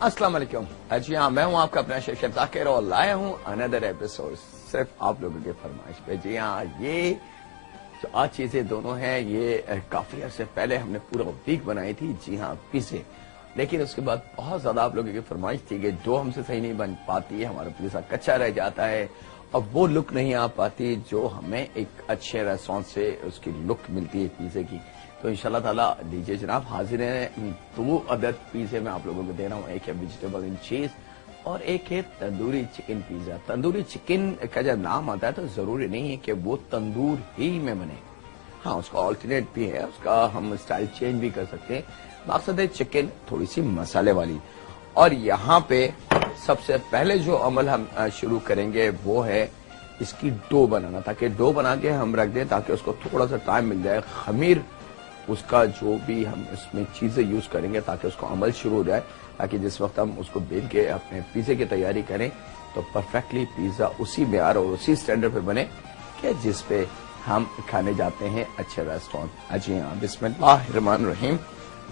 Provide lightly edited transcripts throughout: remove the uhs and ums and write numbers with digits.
अस्सलाम वालेकुम। जी हाँ, मैं हूँ आपका अपना शेख ताकिर और लाया हूँ अनदर एपिसोड सिर्फ आप लोगों के फरमाइश पे। जी हाँ, ये जो आज चीजें दोनों हैं ये काफी अर्से पहले हमने पूरा वीक बनाई थी। जी हाँ, पिज़्ज़े। लेकिन उसके बाद बहुत ज्यादा आप लोगों की फरमाइश थी कि डो हमसे सही नहीं बन पाती है, हमारा पिज़्ज़ा कच्चा रह जाता है और वो लुक नहीं आ पाती जो हमें एक अच्छे रेस्टोरेंट से उसकी लुक मिलती है पिज़्ज़े की। तो इंशाल्लाह ताला लीजिए जनाब, हाजिर है 2 अदद पिज़्ज़े मैं आप लोगों को दे रहा हूँ। एक है वेजिटेबल इन चीज और एक है tandoori chicken pizza. Tandoori chicken का जब नाम आता है तो जरूरी नहीं है कि वो तंदूर ही में बने। हाँ, उसका ऑल्टरनेट भी है, उसका हम स्टाइल चेंज भी कर सकते हैं। मकसद है चिकन थोड़ी सी मसाले वाली। और यहाँ पे सबसे पहले जो अमल हम शुरू करेंगे वो है इसकी डो बनाना, ताकि डो बना के हम रख दें ताकि उसको थोड़ा सा टाइम मिल जाए खमीर उसका जो भी हम इसमें चीजें यूज करेंगे ताकि उसको अमल शुरू हो जाए, ताकि जिस वक्त हम उसको बेल के अपने पिज़्ज़े की तैयारी करें तो परफेक्टली पिज़्ज़ा उसी मेयार और उसी स्टैंडर्ड पे बने कि जिस पे हम खाने जाते हैं अच्छे रेस्टोरेंट। जी हाँ, बिस्मिल्लाहिर्रहमानिर्रहीम।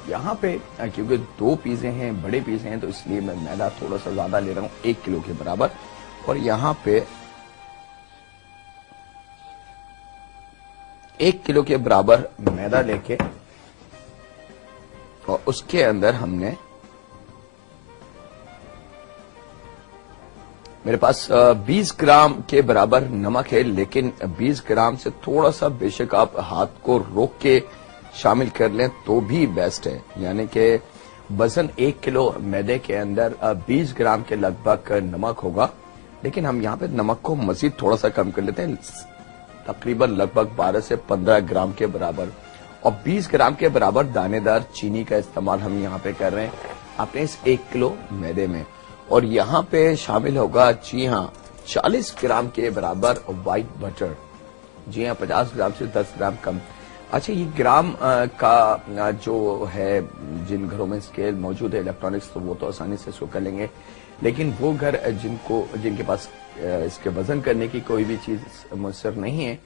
यहाँ पे क्योंकि 2 पिज़्ज़े हैं, बड़े पिज़्ज़े हैं, तो इसलिए मैं मैदा थोड़ा सा ज्यादा ले रहा हूँ, 1 किलो के बराबर। और यहाँ पे 1 किलो के बराबर मैदा लेके और उसके अंदर हमने मेरे पास 20 ग्राम के बराबर नमक है, लेकिन 20 ग्राम से थोड़ा सा बेशक आप हाथ को रोक के शामिल कर लें तो भी बेस्ट है। यानी कि वजन 1 किलो मैदे के अंदर 20 ग्राम के लगभग नमक होगा, लेकिन हम यहाँ पे नमक को मजीद थोड़ा सा कम कर लेते हैं, तकरीबन लगभग 12 से 15 ग्राम के बराबर। और 20 ग्राम के बराबर दानेदार चीनी का इस्तेमाल हम यहाँ पे कर रहे हैं अपने इस 1 किलो मैदे में। और यहाँ पे शामिल होगा, जी हाँ, 40 ग्राम के बराबर व्हाइट बटर। जी हाँ, 50 ग्राम से 10 ग्राम कम। अच्छा, ये ग्राम का जो है, जिन घरों में स्केल मौजूद है इलेक्ट्रॉनिक्स, तो वो तो आसानी से इसको कर लेंगे, लेकिन वो घर जिनके पास इसके वजन करने की कोई भी चीज मुयसर नहीं है,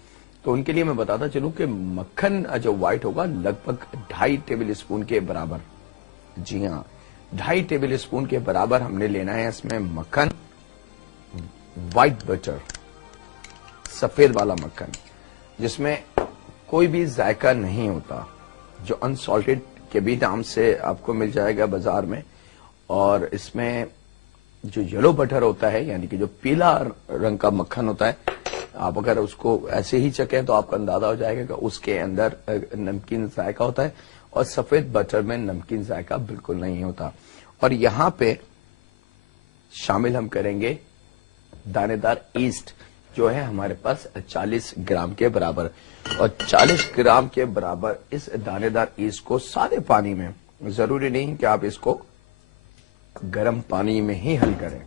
तो उनके लिए मैं बताता चलूं कि मक्खन जो व्हाइट होगा लगभग 2.5 टेबल स्पून के बराबर। जी हाँ, 2.5 टेबल स्पून के बराबर हमने लेना है इसमें मक्खन, व्हाइट बटर, सफेद वाला मक्खन जिसमें कोई भी जायका नहीं होता, जो अनसॉल्टेड के भी नाम से आपको मिल जाएगा बाजार में। और इसमें जो येलो बटर होता है, यानी कि जो पीला रंग का मक्खन होता है, आप अगर उसको ऐसे ही चखें तो आपको अंदाजा हो जाएगा कि उसके अंदर नमकीन जायका होता है, और सफेद बटर में नमकीन जायका बिल्कुल नहीं होता। और यहाँ पे शामिल हम करेंगे दानेदार ईस्ट, जो है हमारे पास 40 ग्राम के बराबर। और 40 ग्राम के बराबर इस दानेदार ईस्ट को सादे पानी में, जरूरी नहीं कि आप इसको गर्म पानी में ही हल करें।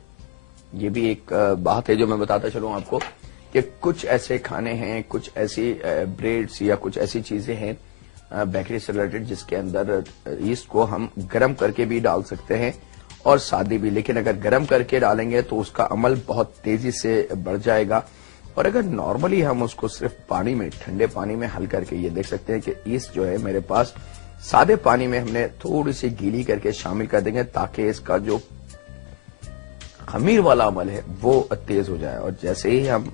ये भी एक बात है जो मैं बताता चलूं आपको कि कुछ ऐसे खाने हैं, कुछ ऐसी ब्रेड्स या कुछ ऐसी चीजें हैं बेकरी से रिलेटेड जिसके अंदर ईस्ट को हम गर्म करके भी डाल सकते हैं और सादी भी, लेकिन अगर गर्म करके डालेंगे तो उसका अमल बहुत तेजी से बढ़ जाएगा। और अगर नॉर्मली हम उसको सिर्फ पानी में, ठंडे पानी में हल करके, ये देख सकते हैं कि ईस्ट जो है मेरे पास सादे पानी में हमने थोड़ी सी गीली करके शामिल कर देंगे ताकि इसका जो खमीर वाला अमल है वो तेज हो जाए। और जैसे ही हम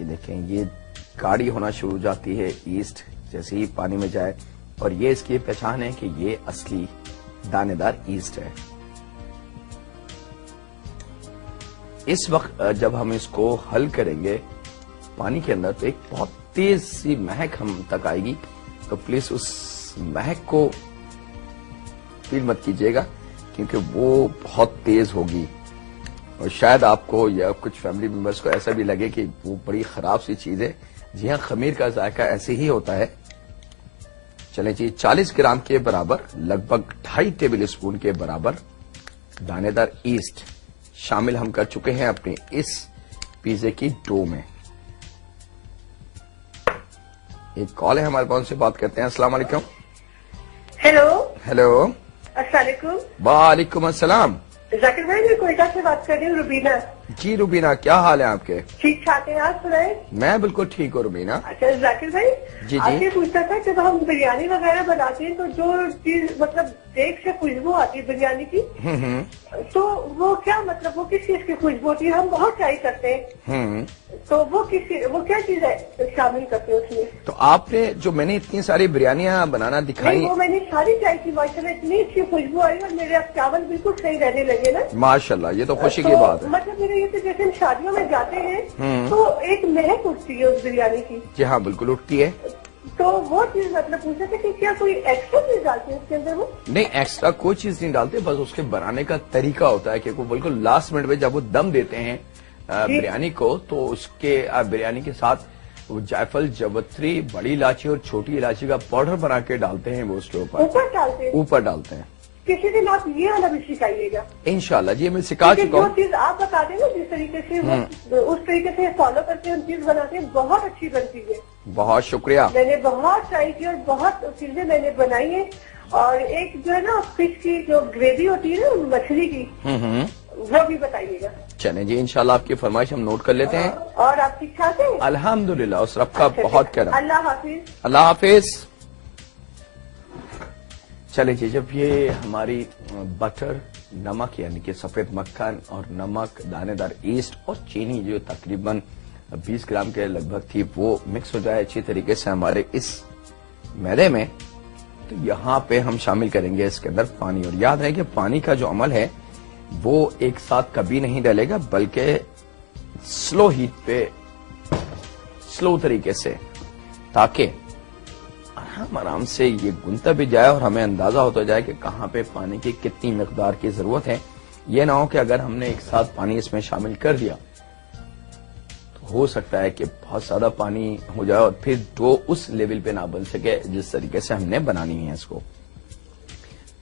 ये देखें, ये गाढ़ी होना शुरू हो जाती है ईस्ट जैसे ही पानी में जाए, और ये इसकी पहचान है कि ये असली दानेदार ईस्ट है। इस वक्त जब हम इसको हल करेंगे पानी के अंदर तो एक बहुत तेज सी महक हम तक आएगी, तो प्लीज उस महक को फील मत कीजिएगा क्योंकि वो बहुत तेज होगी और शायद आपको या कुछ फैमिली मेंबर्स को ऐसा भी लगे कि वो बड़ी खराब सी चीज है। जी हाँ, खमीर का जायका ऐसे ही होता है। चलें जी, 40 ग्राम के बराबर लगभग 2.5 टेबल स्पून के बराबर दानेदार ईस्ट शामिल हम कर चुके हैं अपने इस पिज़्ज़े की डो में। एक कॉल है हमारे पास, से बात करते हैं। अस्सलाम वालेकुम। हेलो। हेलो। अस्सलाम वालेकुम। वालेकुम अस्सलाम। जाकिर भाई, मैं कोयटा से बात कर रही हूँ, रुबीना। जी रुबीना, क्या हाल है आपके? ठीक ठाक है, आप सुनाए? मैं बिल्कुल ठीक हूँ रुबीना। अच्छा जाकिर भाई, जी। आपसे पूछना था जब हम बिरयानी वगैरह बनाते हैं तो जो चीज मतलब देख से खुशबू आती है बिरयानी की, तो वो क्या मतलब वो किस चीज की खुशबू होती है? हम बहुत ट्राई करते हैं, तो वो क्या चीज है शामिल करते हैं उसमें? तो आपने जो मैंने इतनी सारी बिरयानियां बनाना दिखाई, नहीं वो मैंने सारी ट्राई की, माशाल्लाह इतनी अच्छी खुशबू आई और मेरे अब चावल बिल्कुल सही रहने लगे ना। माशाल्लाह, ये तो खुशी की बात है। मतलब मेरे ये तो जैसे हम शादियों में जाते हैं तो एक महक उठती है उस बिरयानी की। जी हाँ, बिल्कुल उठती है। तो वो चीज मतलब पूछा था कि क्या कोई एक्स्ट्रा चीज डालते हैं उसके अंदर? वो नहीं, एक्स्ट्रा कोई चीज नहीं डालते, बस उसके बनाने का तरीका होता है कि वो बिल्कुल लास्ट मिनट में जब वो दम देते हैं बिरयानी को, तो उसके बिरयानी के साथ वो जायफल, जवत्री, बड़ी इलायची और छोटी इलायची का पाउडर बना के डालते हैं, वो उसके ऊपर डालते हैं। किसी दिन आप ये वाला भी सिखाइएगा इंशाल्लाह जी, मैं सिखा चुका जो हूँ। चीज आप बता दें ना जिस तरीके से वो उस तरीके से फॉलो करके हम चीज बनाते हैं, बहुत अच्छी बनती है। बहुत शुक्रिया। मैंने बहुत ट्राई की और बहुत चीजें मैंने बनाई है। और एक जो है ना फिश की जो ग्रेवी होती है ना मछली की, वो भी बताइएगा। चलें जी, इंशाल्लाह आपकी फरमाइश हम नोट कर लेते हैं। और आप ठीक ठाक हैं? अल्हम्दुलिल्लाह, उस रब का बहुत करम। अल्लाह हाफिज। अल्लाह हाफिज। चले जी, जब ये हमारी बटर, नमक यानी कि सफेद मक्खन और नमक, दानेदार ईस्ट और चीनी जो तकरीबन 20 ग्राम के लगभग थी, वो मिक्स हो जाए अच्छी तरीके से हमारे इस मैदे में, तो यहाँ पे हम शामिल करेंगे इसके अंदर पानी। और याद रहे कि पानी का जो अमल है वो एक साथ कभी नहीं डलेगा, बल्कि स्लो हीट पे, स्लो तरीके से, ताकि हम आराम से ये गुनता भी जाए और हमें अंदाजा होता जाए कि कहाँ पे पानी की कितनी मिकदार की जरूरत है। ये ना हो कि अगर हमने एक साथ पानी इसमें शामिल कर दिया तो हो सकता है कि बहुत ज्यादा पानी हो जाए और फिर डो उस लेवल पे ना बन सके जिस तरीके से हमने बनानी है इसको।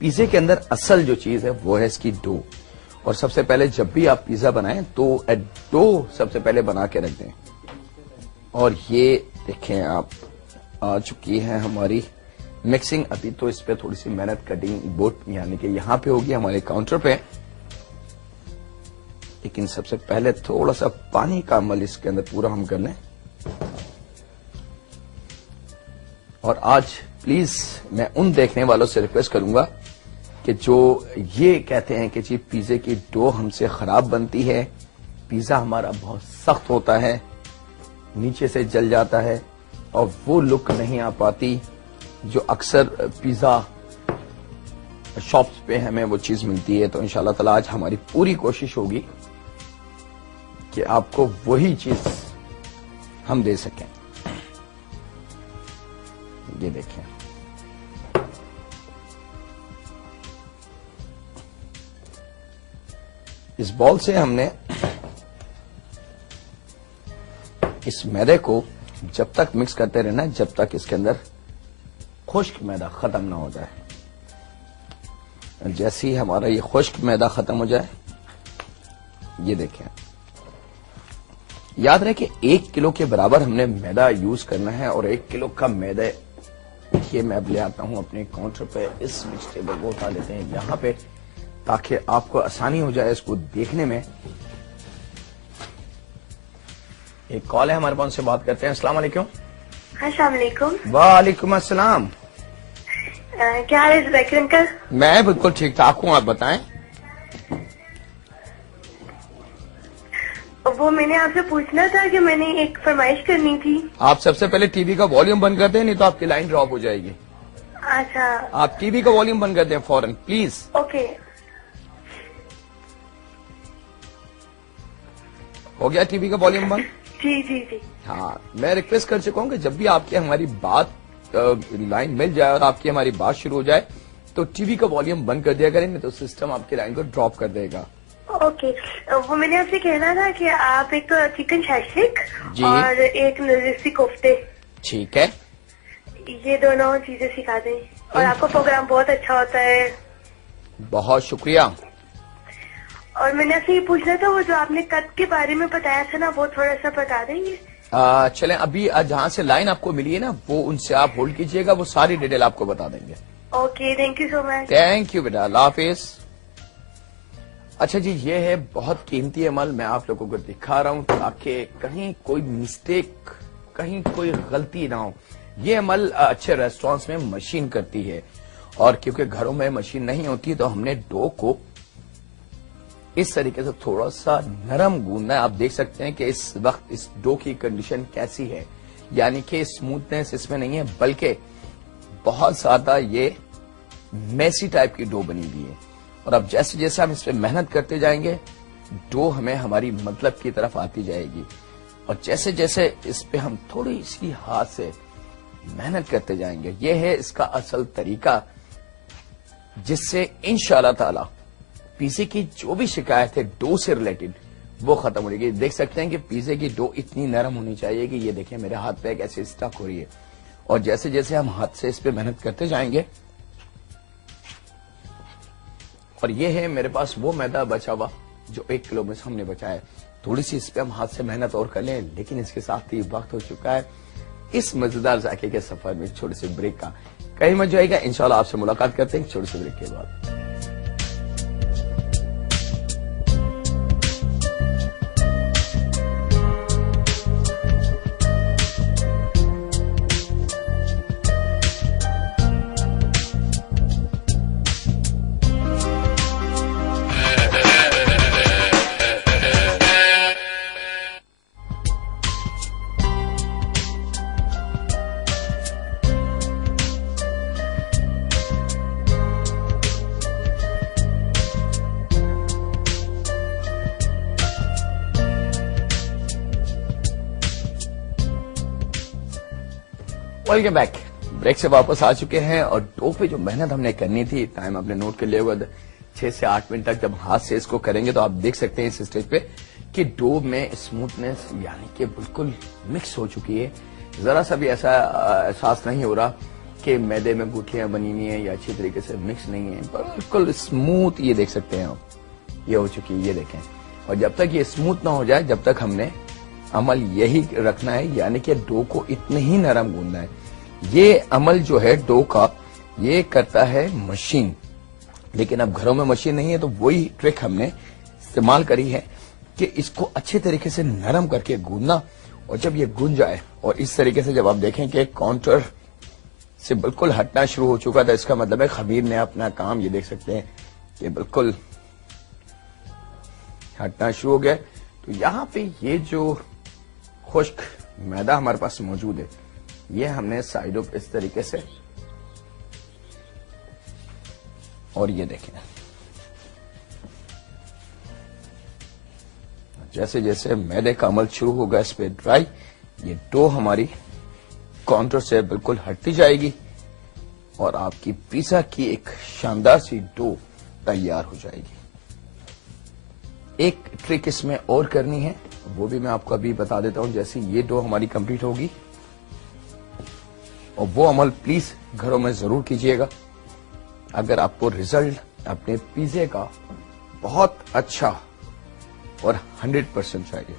पिज्जे के अंदर असल जो चीज है वो है इसकी डो। और सबसे पहले जब भी आप पिज्जा बनाएं तो डो सबसे पहले बना के रख दें। और ये देखें आप, आ चुकी है हमारी मिक्सिंग। अभी तो इस पे थोड़ी सी मेहनत कटिंग बोर्ड यानी कि यहां पे होगी हमारे काउंटर पे, लेकिन सबसे पहले थोड़ा सा पानी का अमल इसके अंदर पूरा हम कर लें। और आज प्लीज मैं उन देखने वालों से रिक्वेस्ट करूंगा कि जो ये कहते हैं कि जी पिज्जे की डो हमसे खराब बनती है, पिज्जा हमारा बहुत सख्त होता है, नीचे से जल जाता है और वो लुक नहीं आ पाती जो अक्सर पिज्जा शॉप्स पे हमें वो चीज मिलती है, तो इंशाल्लाह ताला आज हमारी पूरी कोशिश होगी कि आपको वही चीज हम दे सकें। ये देखें, इस बॉल से हमने इस मैदे को जब तक मिक्स करते रहना है जब तक इसके अंदर खुश्क मैदा खत्म ना हो जाए। जैसे ही हमारा ये खुश्क मैदा खत्म हो जाए, ये देखें, याद रहे कि 1 किलो के बराबर हमने मैदा यूज करना है। और 1 किलो का मैदा, ये मैं अब ले आता हूं अपने काउंटर पे, इस मिक्स टेबल को उठा लेते हैं यहां पे ताकि आपको आसानी हो जाए इसको देखने में। एक कॉल है हमारे पास, से बात करते हैं। अस्सलाम वालेकुम। अस्सलाम वालेकुम। वालेकुम अस्सलाम। क्या हाल है ज़ाकिर अंकल? मैं बिल्कुल ठीक ठाक हूँ, आप बताएं। वो मैंने आपसे पूछना था कि मैंने एक फरमाइश करनी थी। आप सबसे पहले टीवी का वॉल्यूम बंद कर दें, नहीं तो आपकी लाइन ड्रॉप हो जाएगी। अच्छा, आप टीवी का वॉल्यूम बंद कर दें फौरन प्लीज। ओके। हो गया टीवी का वॉल्यूम बंद? जी जी जी। हाँ, मैं रिक्वेस्ट कर चुका हूँ कि जब भी आपकी हमारी बात लाइन मिल जाए और आपकी हमारी बात शुरू हो जाए तो टीवी का वॉल्यूम बंद कर दिया करें, नहीं तो सिस्टम आपकी लाइन को ड्रॉप कर देगा। ओके, वो मैंने आपसे कहना था कि आप एक तो चिकन शाशिक जी। और एक लस्सी कोफ्ते, ठीक है, ये दोनों चीजें सिखा दें। और आपका प्रोग्राम बहुत अच्छा होता है। बहुत शुक्रिया। और मैंने आपसे ये पूछना था, वो जो आपने कट के बारे में बताया था ना, वो थोड़ा सा बता देंगे? चलें, अभी जहां से लाइन आपको मिली है ना, वो उनसे आप होल्ड कीजिएगा, वो सारी डिटेल आपको बता देंगे। Okay, thank you so much. Thank you बेटा, अल्लाह हाफिज। अच्छा जी, ये है बहुत कीमती अमल, मैं आप लोगों को दिखा रहा हूं ताकि कहीं कोई मिस्टेक, कहीं कोई गलती ना हो। ये अमल अच्छे रेस्टोरेंट्स में मशीन करती है, और क्योंकि घरों में मशीन नहीं होती तो हमने डो को इस तरीके से थोड़ा सा नरम गूंदना है। आप देख सकते हैं कि इस वक्त इस डो की कंडीशन कैसी है, यानी कि स्मूथनेस इसमें नहीं है, बल्कि बहुत ज्यादा ये मेसी टाइप की डो बनी हुई है। और अब जैसे जैसे हम इस पे मेहनत करते जाएंगे, डो हमें हमारी मतलब की तरफ आती जाएगी। और जैसे जैसे इस पे हम थोड़ी सी हाथ से मेहनत करते जाएंगे, ये है इसका असल तरीका, जिससे इंशाअल्लाह ताला पिज़्ज़े की जो भी शिकायत है डो से रिलेटेड वो खत्म हो जाएगी। देख सकते हैं कि पिज़्ज़े की डो इतनी नरम होनी चाहिए कि ये देखें मेरे हाथ पे कैसे स्टक हो रही है। और जैसे जैसे हम हाथ से इस पे मेहनत करते जाएंगे, और ये है मेरे पास वो मैदा बचा हुआ जो 1 किलो में से हमने बचाया है। थोड़ी सी इस पे हम हाथ से मेहनत और कर लें, लेकिन इसके साथ ही वक्त हो चुका है इस मजेदार जाके के सफर में छोटे से ब्रेक का। कहीं मत जाएगा, इंशाल्लाह आपसे मुलाकात करते हैं छोटे से ब्रेक के बाद। Welcome back. ब्रेक से वापस आ चुके हैं, और डो पे जो मेहनत हमने करनी थी, टाइम आपने नोट कर लिया होगा, 6 से 8 मिनट तक जब हाथ से इसको करेंगे तो आप देख सकते हैं इस स्टेज पे कि डो में स्मूथनेस यानी कि बिल्कुल मिक्स हो चुकी है। जरा सा भी ऐसा एहसास नहीं हो रहा कि मैदे में गुठलियां बनी हुई हैं या अच्छी तरीके से मिक्स नहीं है, बिल्कुल स्मूथ ये देख सकते हैं आप, ये हो चुकी है, ये देखें। और जब तक ये स्मूथ ना हो जाए, जब तक हमने अमल यही रखना है, यानी कि डो को इतने ही नरम गूंदना है। ये अमल जो है डो का, ये करता है मशीन, लेकिन अब घरों में मशीन नहीं है, तो वही ट्रिक हमने इस्तेमाल करी है कि इसको अच्छे तरीके से नरम करके गूंदना। और जब ये गूंज जाए, और इस तरीके से जब आप देखें कि काउंटर से बिल्कुल हटना शुरू हो चुका था, इसका मतलब है खमीर ने अपना काम, ये देख सकते हैं कि बिल्कुल हटना शुरू हो गया। तो यहां पे ये जो खुश्क मैदा हमारे पास मौजूद है, ये हमने साइडों पे इस तरीके से, और ये देखें जैसे जैसे मैदे का अमल शुरू होगा इस पे ड्राई, ये डो हमारी काउंटर से बिल्कुल हटती जाएगी, और आपकी पिज़्ज़ा की एक शानदार सी डो तैयार हो जाएगी। एक ट्रिक इसमें और करनी है, वो भी मैं आपको अभी बता देता हूं। जैसे ये डो हमारी कंप्लीट होगी, और वो अमल प्लीज घरों में जरूर कीजिएगा अगर आपको रिजल्ट अपने पिज़्ज़े का बहुत अच्छा और 100% चाहिए।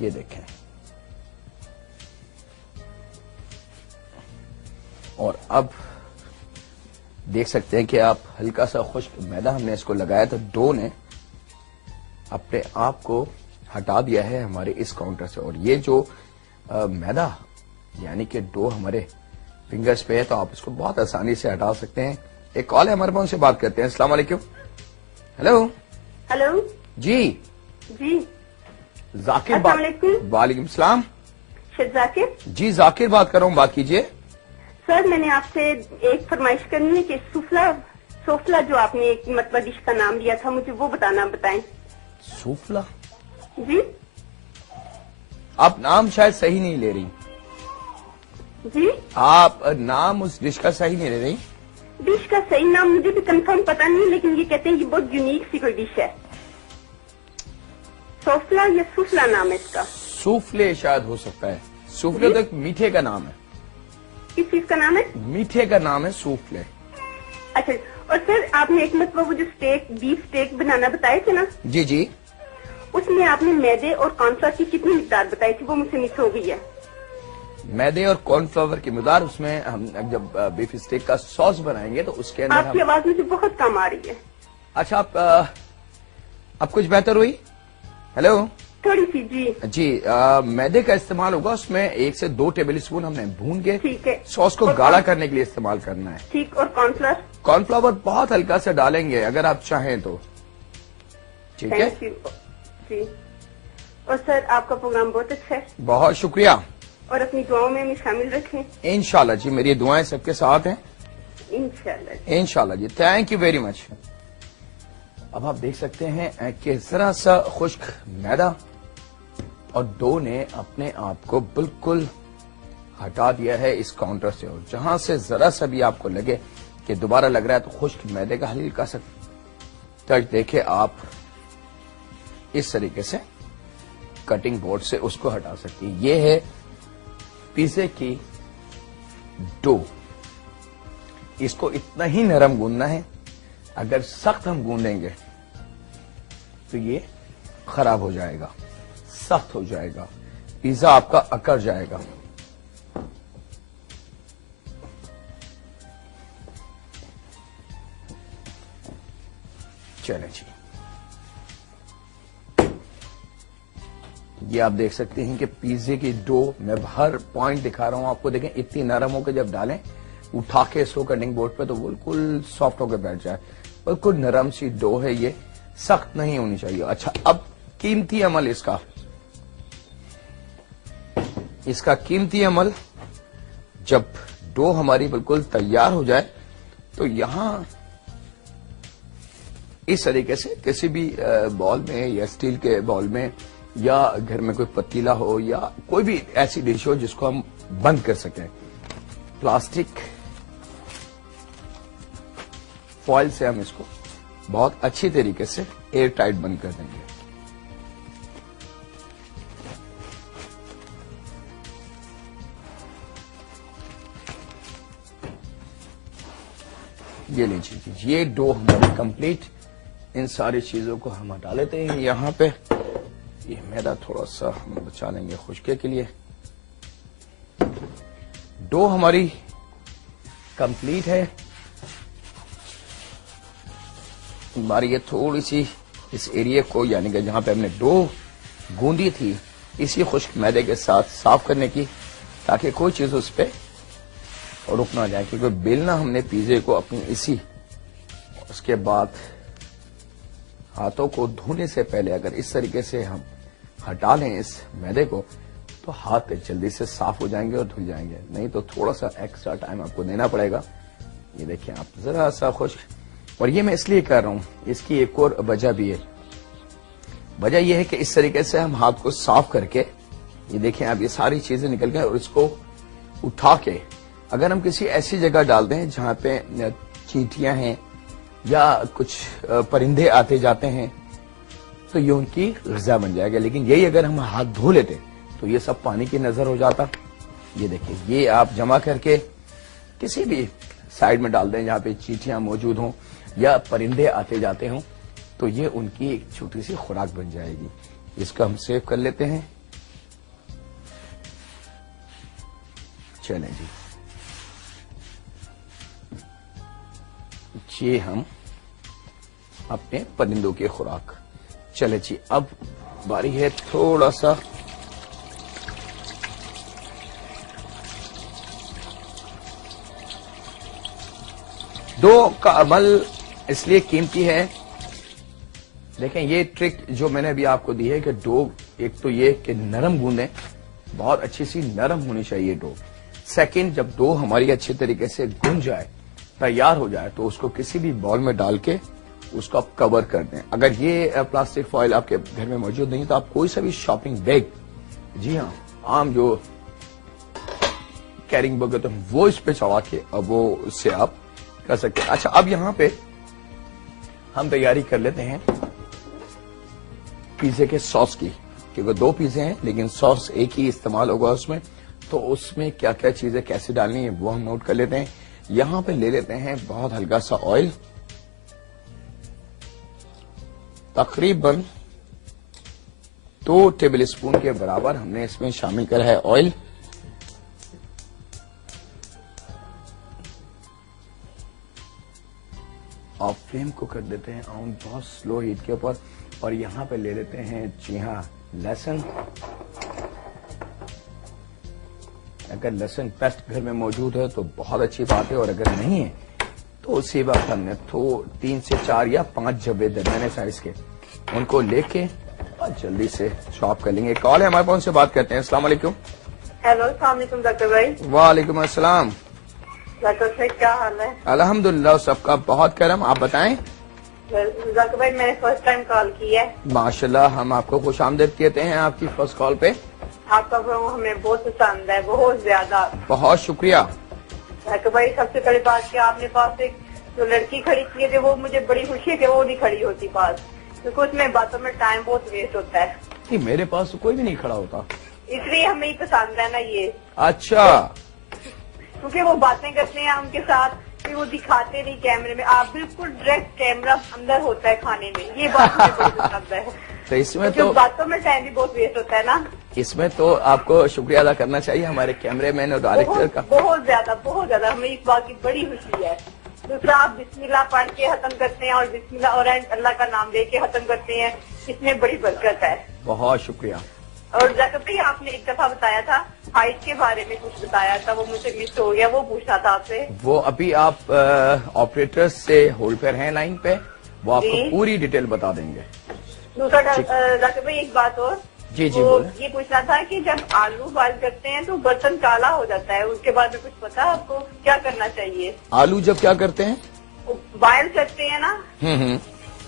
ये देखें, और अब देख सकते हैं कि आप हल्का सा खुश्क मैदा हमने इसको लगाया, तो डो ने अपने आप को हटा दिया है हमारे इस काउंटर से। और ये जो मैदा यानी कि डो हमारे फिंगर्स पे है, तो आप इसको बहुत आसानी से हटा सकते हैं। एक कॉल है हमारे पास, उनसे बात करते हैं। अस्सलाम वालेकुम। हेलो हेलो जी जी, जाकिर अस्सलाम वालेकुम। वालेकुम सलाम शेख जाकिर जी, जाकिर बात कर रहा हूँ, बात कीजिए। सर, मैंने आपसे एक फरमाइश करनी है कि सोफला जो आपने एक मतलब डिश का नाम लिया था, मुझे वो बताएं। सूफला? जी आप नाम शायद सही नहीं ले रही। जी, आप नाम उस डिश का सही नहीं ले रही। डिश का सही नाम मुझे भी कंफर्म पता नहीं, लेकिन ये कहते हैं कि बहुत यूनिक सी कोई डिश है। सोफला या सूफला नाम है इसका। सूफले शायद हो सकता है। सूफले तो एक मीठे का नाम है। किस चीज का नाम है? मीठे का नाम है सूफले। अच्छा, और सर आपने एक मतलब वो जो बीफ स्टेक बनाना बताए थे ना, जी जी, उसमें आपने मैदे और कॉर्नफ्लोर की कितनी मिकदार बताई थी, वो मुझसे मिस हो गई है। मैदे और कॉर्नफ्लावर की मिकदार, उसमें हम जब बीफ स्टेक का सॉस बनाएंगे तो उसके अंदर आपकी आवाज मुझे बहुत कम आ रही है। अच्छा, अब कुछ बेहतर हुई? हेलो थोड़ी सी जी। जी, मैदे का इस्तेमाल होगा, उसमें 1 से 2 टेबल स्पून हमने भून के ठीक है। सॉस को और गाढ़ा करने के लिए इस्तेमाल करना है। ठीक, और कॉर्नफ्लावर? कॉर्नफ्लावर बहुत हल्का से डालेंगे अगर आप चाहें तो। ठीक है, थैंक यू जी। और सर आपका प्रोग्राम बहुत अच्छा है, बहुत शुक्रिया। और अपनी दुआओं में हमें शामिल रखें। इंशाल्लाह जी, मेरी दुआएं सबके साथ हैं इंशाल्लाह। इंशाल्लाह जी। Thank you very much. अब आप देख सकते हैं कि जरा सा खुश्क मैदा और डो ने अपने आप को बिल्कुल हटा दिया है इस काउंटर से, और जहां से जरा सा भी आपको लगे कि दोबारा लग रहा है तो खुश्क मैदे का हलील कर सकते हैं। देखे आप इस तरीके से कटिंग बोर्ड से उसको हटा सकती हैं। ये है पिज़्ज़े की डो। इसको इतना ही नरम गूंदना है, अगर सख्त हम गूंदेंगे तो ये खराब हो जाएगा, सख्त हो जाएगा, पिज्जा आपका अकड़ जाएगा। चलें जी, ये आप देख सकते हैं कि पिज्जे की डो, मैं हर पॉइंट दिखा रहा हूं आपको। देखें इतनी नरम हो के जब डालें, उठा के इसको कटिंग बोर्ड पे तो बिल्कुल सॉफ्ट होकर बैठ जाए। बिल्कुल नरम सी डो है, ये सख्त नहीं होनी चाहिए। अच्छा, अब कीमती अमल इसका कीमती अमल, जब डो हमारी बिल्कुल तैयार हो जाए तो यहां इस तरीके से किसी भी बॉल में या स्टील के बॉल में, या घर में कोई पतीला हो या कोई भी ऐसी डिश हो जिसको हम बंद कर सकें, प्लास्टिक फॉइल से हम इसको बहुत अच्छी तरीके से एयर टाइट बंद कर देंगे। ये लीजिए, ये डो हमारी कंप्लीट। इन सारी चीजों को हम हटा लेते हैं। यहां पे ये मैदा थोड़ा सा हम बचा लेंगे खुश्के के लिए। डो हमारी कंप्लीट है। हमारी ये थोड़ी सी इस एरिया को, यानी कि जहां पे हमने डो गूंदी थी, इसी खुश्क मैदे के साथ साफ करने की, ताकि कोई चीज उस पर रुक ना जाए। क्योंकि बेलना हमने पिज़्ज़े को अपनी इसी, उसके बाद हाथों को धोने से पहले अगर इस तरीके से हम हटा लें इस मैदे को, तो हाथ जल्दी से साफ हो जाएंगे और धुल जाएंगे। नहीं तो थोड़ा सा एक्स्ट्रा टाइम आपको देना पड़ेगा। ये देखिए आप, जरा सा खुश्क। और ये मैं इसलिए कर रहा हूं, इसकी एक और वजह भी है। वजह यह है कि इस तरीके से हम हाथ को साफ करके, ये देखें आप, ये सारी चीजें निकल गए, और इसको उठा के अगर हम किसी ऐसी जगह डाल दें जहां पे चींटियां हैं या कुछ परिंदे आते जाते हैं, तो ये उनकी ग़िज़ा बन जाएगा। लेकिन यही अगर हम हाथ धो लेते तो ये सब पानी की नजर हो जाता। ये देखिए, ये आप जमा करके किसी भी साइड में डाल दें जहां पे चींटियां मौजूद हों या परिंदे आते जाते हों, तो ये उनकी एक छोटी सी खुराक बन जाएगी। इसको हम सेव कर लेते हैं। चलें जी, ये हम अपने परिंदों की खुराक। चले जी, अब बारी है थोड़ा सा डो का अमल इसलिए कीमती है। देखें, ये ट्रिक जो मैंने अभी आपको दी है कि डो, एक तो ये कि नरम गूंदें, बहुत अच्छी सी नरम होनी चाहिए डो। सेकंड, जब डो हमारी अच्छे तरीके से गूंज जाए, तैयार हो जाए, तो उसको किसी भी बॉल में डाल के उसको आप कवर कर दें। अगर ये प्लास्टिक फॉइल आपके घर में मौजूद नहीं तो आप कोई सा भी शॉपिंग बैग, जी हाँ, आम जो कैरिंग बैग होते हैं, वो इस पे चढ़ा के अब वो उससे आप कर सकते हैं। अच्छा, अब यहां पे हम तैयारी कर लेते हैं पिज़्ज़े के सॉस की, क्योंकि 2 पिज़्ज़े हैं लेकिन सॉस एक ही इस्तेमाल होगा उसमें। तो उसमें क्या क्या चीजें कैसे डालनी है वो हम नोट कर लेते हैं। यहां पे ले लेते हैं बहुत हल्का सा ऑयल, तकरीबन 2 टेबल स्पून के बराबर हमने इसमें शामिल करा है ऑयल। और फ्लेम को कर देते हैं ऑन बहुत स्लो हीट के ऊपर। और यहाँ पे ले लेते हैं, जी हाँ, लहसुन। अगर लहसुन पेस्ट घर में मौजूद है तो बहुत अच्छी बात है, और अगर नहीं है तो उसी वक्त हमने तो 3 से 4 या 5 जब्बे दरमियाने साइज के उनको लेके और जल्दी से चॉप कर लेंगे। कॉल है हमारे पास, से बात करते हैं। अस्सलाम वालेकुम। हेलो, अस्सलाम वालेकुम डॉक्टर भाई। वालेकुम अस्सलाम। डॉक्टर साहब क्या हाल है? अल्हम्दुलिल्लाह, सबका बहुत करम। आप बताएं। डॉक्टर भाई मैंने फर्स्ट टाइम कॉल की है। माशाल्लाह, हम आपको खुश आमदीद कहते हैं आपकी फर्स्ट कॉल पे। आपका प्रोग्राम हमें बहुत पसंद है, बहुत ज्यादा। बहुत शुक्रिया। डॉक्टर भाई सबसे बड़ी बात कि आपने पास एक जो लड़की खड़ी की थी, वो मुझे बड़ी खुशी है कि वो नहीं खड़ी होती पास, क्योंकि उसमें बातों में टाइम बहुत वेस्ट होता है। नहीं, मेरे पास तो कोई भी नहीं खड़ा होता, इसलिए हमें ही पसंद है ना ये। अच्छा। क्योंकि वो बातें करते हैं उनके साथ, फिर वो दिखाते नहीं कैमरे में, आप बिल्कुल डायरेक्ट कैमरा अंदर होता है खाने में, ये बात मुझे बड़ी पसंद है। तो इसमें तो तो बातों में टाइम भी बहुत वेस्ट होता है ना। इसमें तो आपको शुक्रिया अदा करना चाहिए हमारे कैमरामैन और डायरेक्टर का। बहुत ज्यादा हमें इस बात की बड़ी खुशी है। दूसरा, आप बिस्मिल्लाह पढ़ के खत्म करते हैं और बिस्मिल्लाह और अल्लाह का नाम लेके खत्म करते हैं, इसमें बड़ी बरकत है। बहुत शुक्रिया। और डॉक्टर भाई आपने एक दफा बताया था हाइट के बारे में, कुछ बताया था, वो मुझे मिस हो गया, वो पूछना था आपसे। वो अभी आप ऑपरेटर से होल्ड पर हैं लाइन पे, वो आपको जी। पूरी डिटेल बता देंगे। दूसरा डॉक्टर भाई एक बात और, जी जी वो बोले। ये पूछना था कि जब आलू बॉयल करते हैं तो बर्तन काला हो जाता है, उसके बारे में कुछ पता है आपको? क्या करना चाहिए? आलू जब क्या करते हैं? बॉयल करते हैं ना,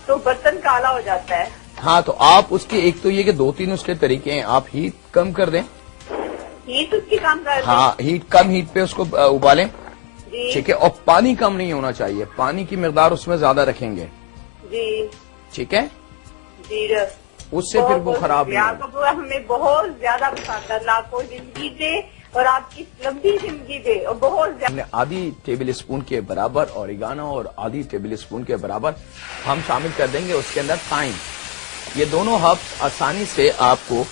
तो बर्तन काला हो जाता है। हाँ, तो आप उसके एक तो ये कि 2-3 उसके तरीके हैं। आप हीट कम कर दें। हीट उसकी काम कर हाँ, हीट कम हीट पे उसको उबालें, जी ठीक है। और पानी कम नहीं होना चाहिए, पानी की मिकदार उसमें ज्यादा रखेंगे, जी ठीक है। जी। उससे फिर वो खराब नहीं होगा। आपका प्रोग्राम हमें बहुत ज्यादा पसंद है। आपको जिंदगी दे और आपकी लंबी जिंदगी दे, और बहुत ज्यादा। हमने आधी टेबल स्पून के बराबर ओरिगानो और आधी टेबल स्पून के बराबर हम शामिल कर देंगे उसके अंदर थाइम। ये दोनों हर्ब्स आसानी से आपको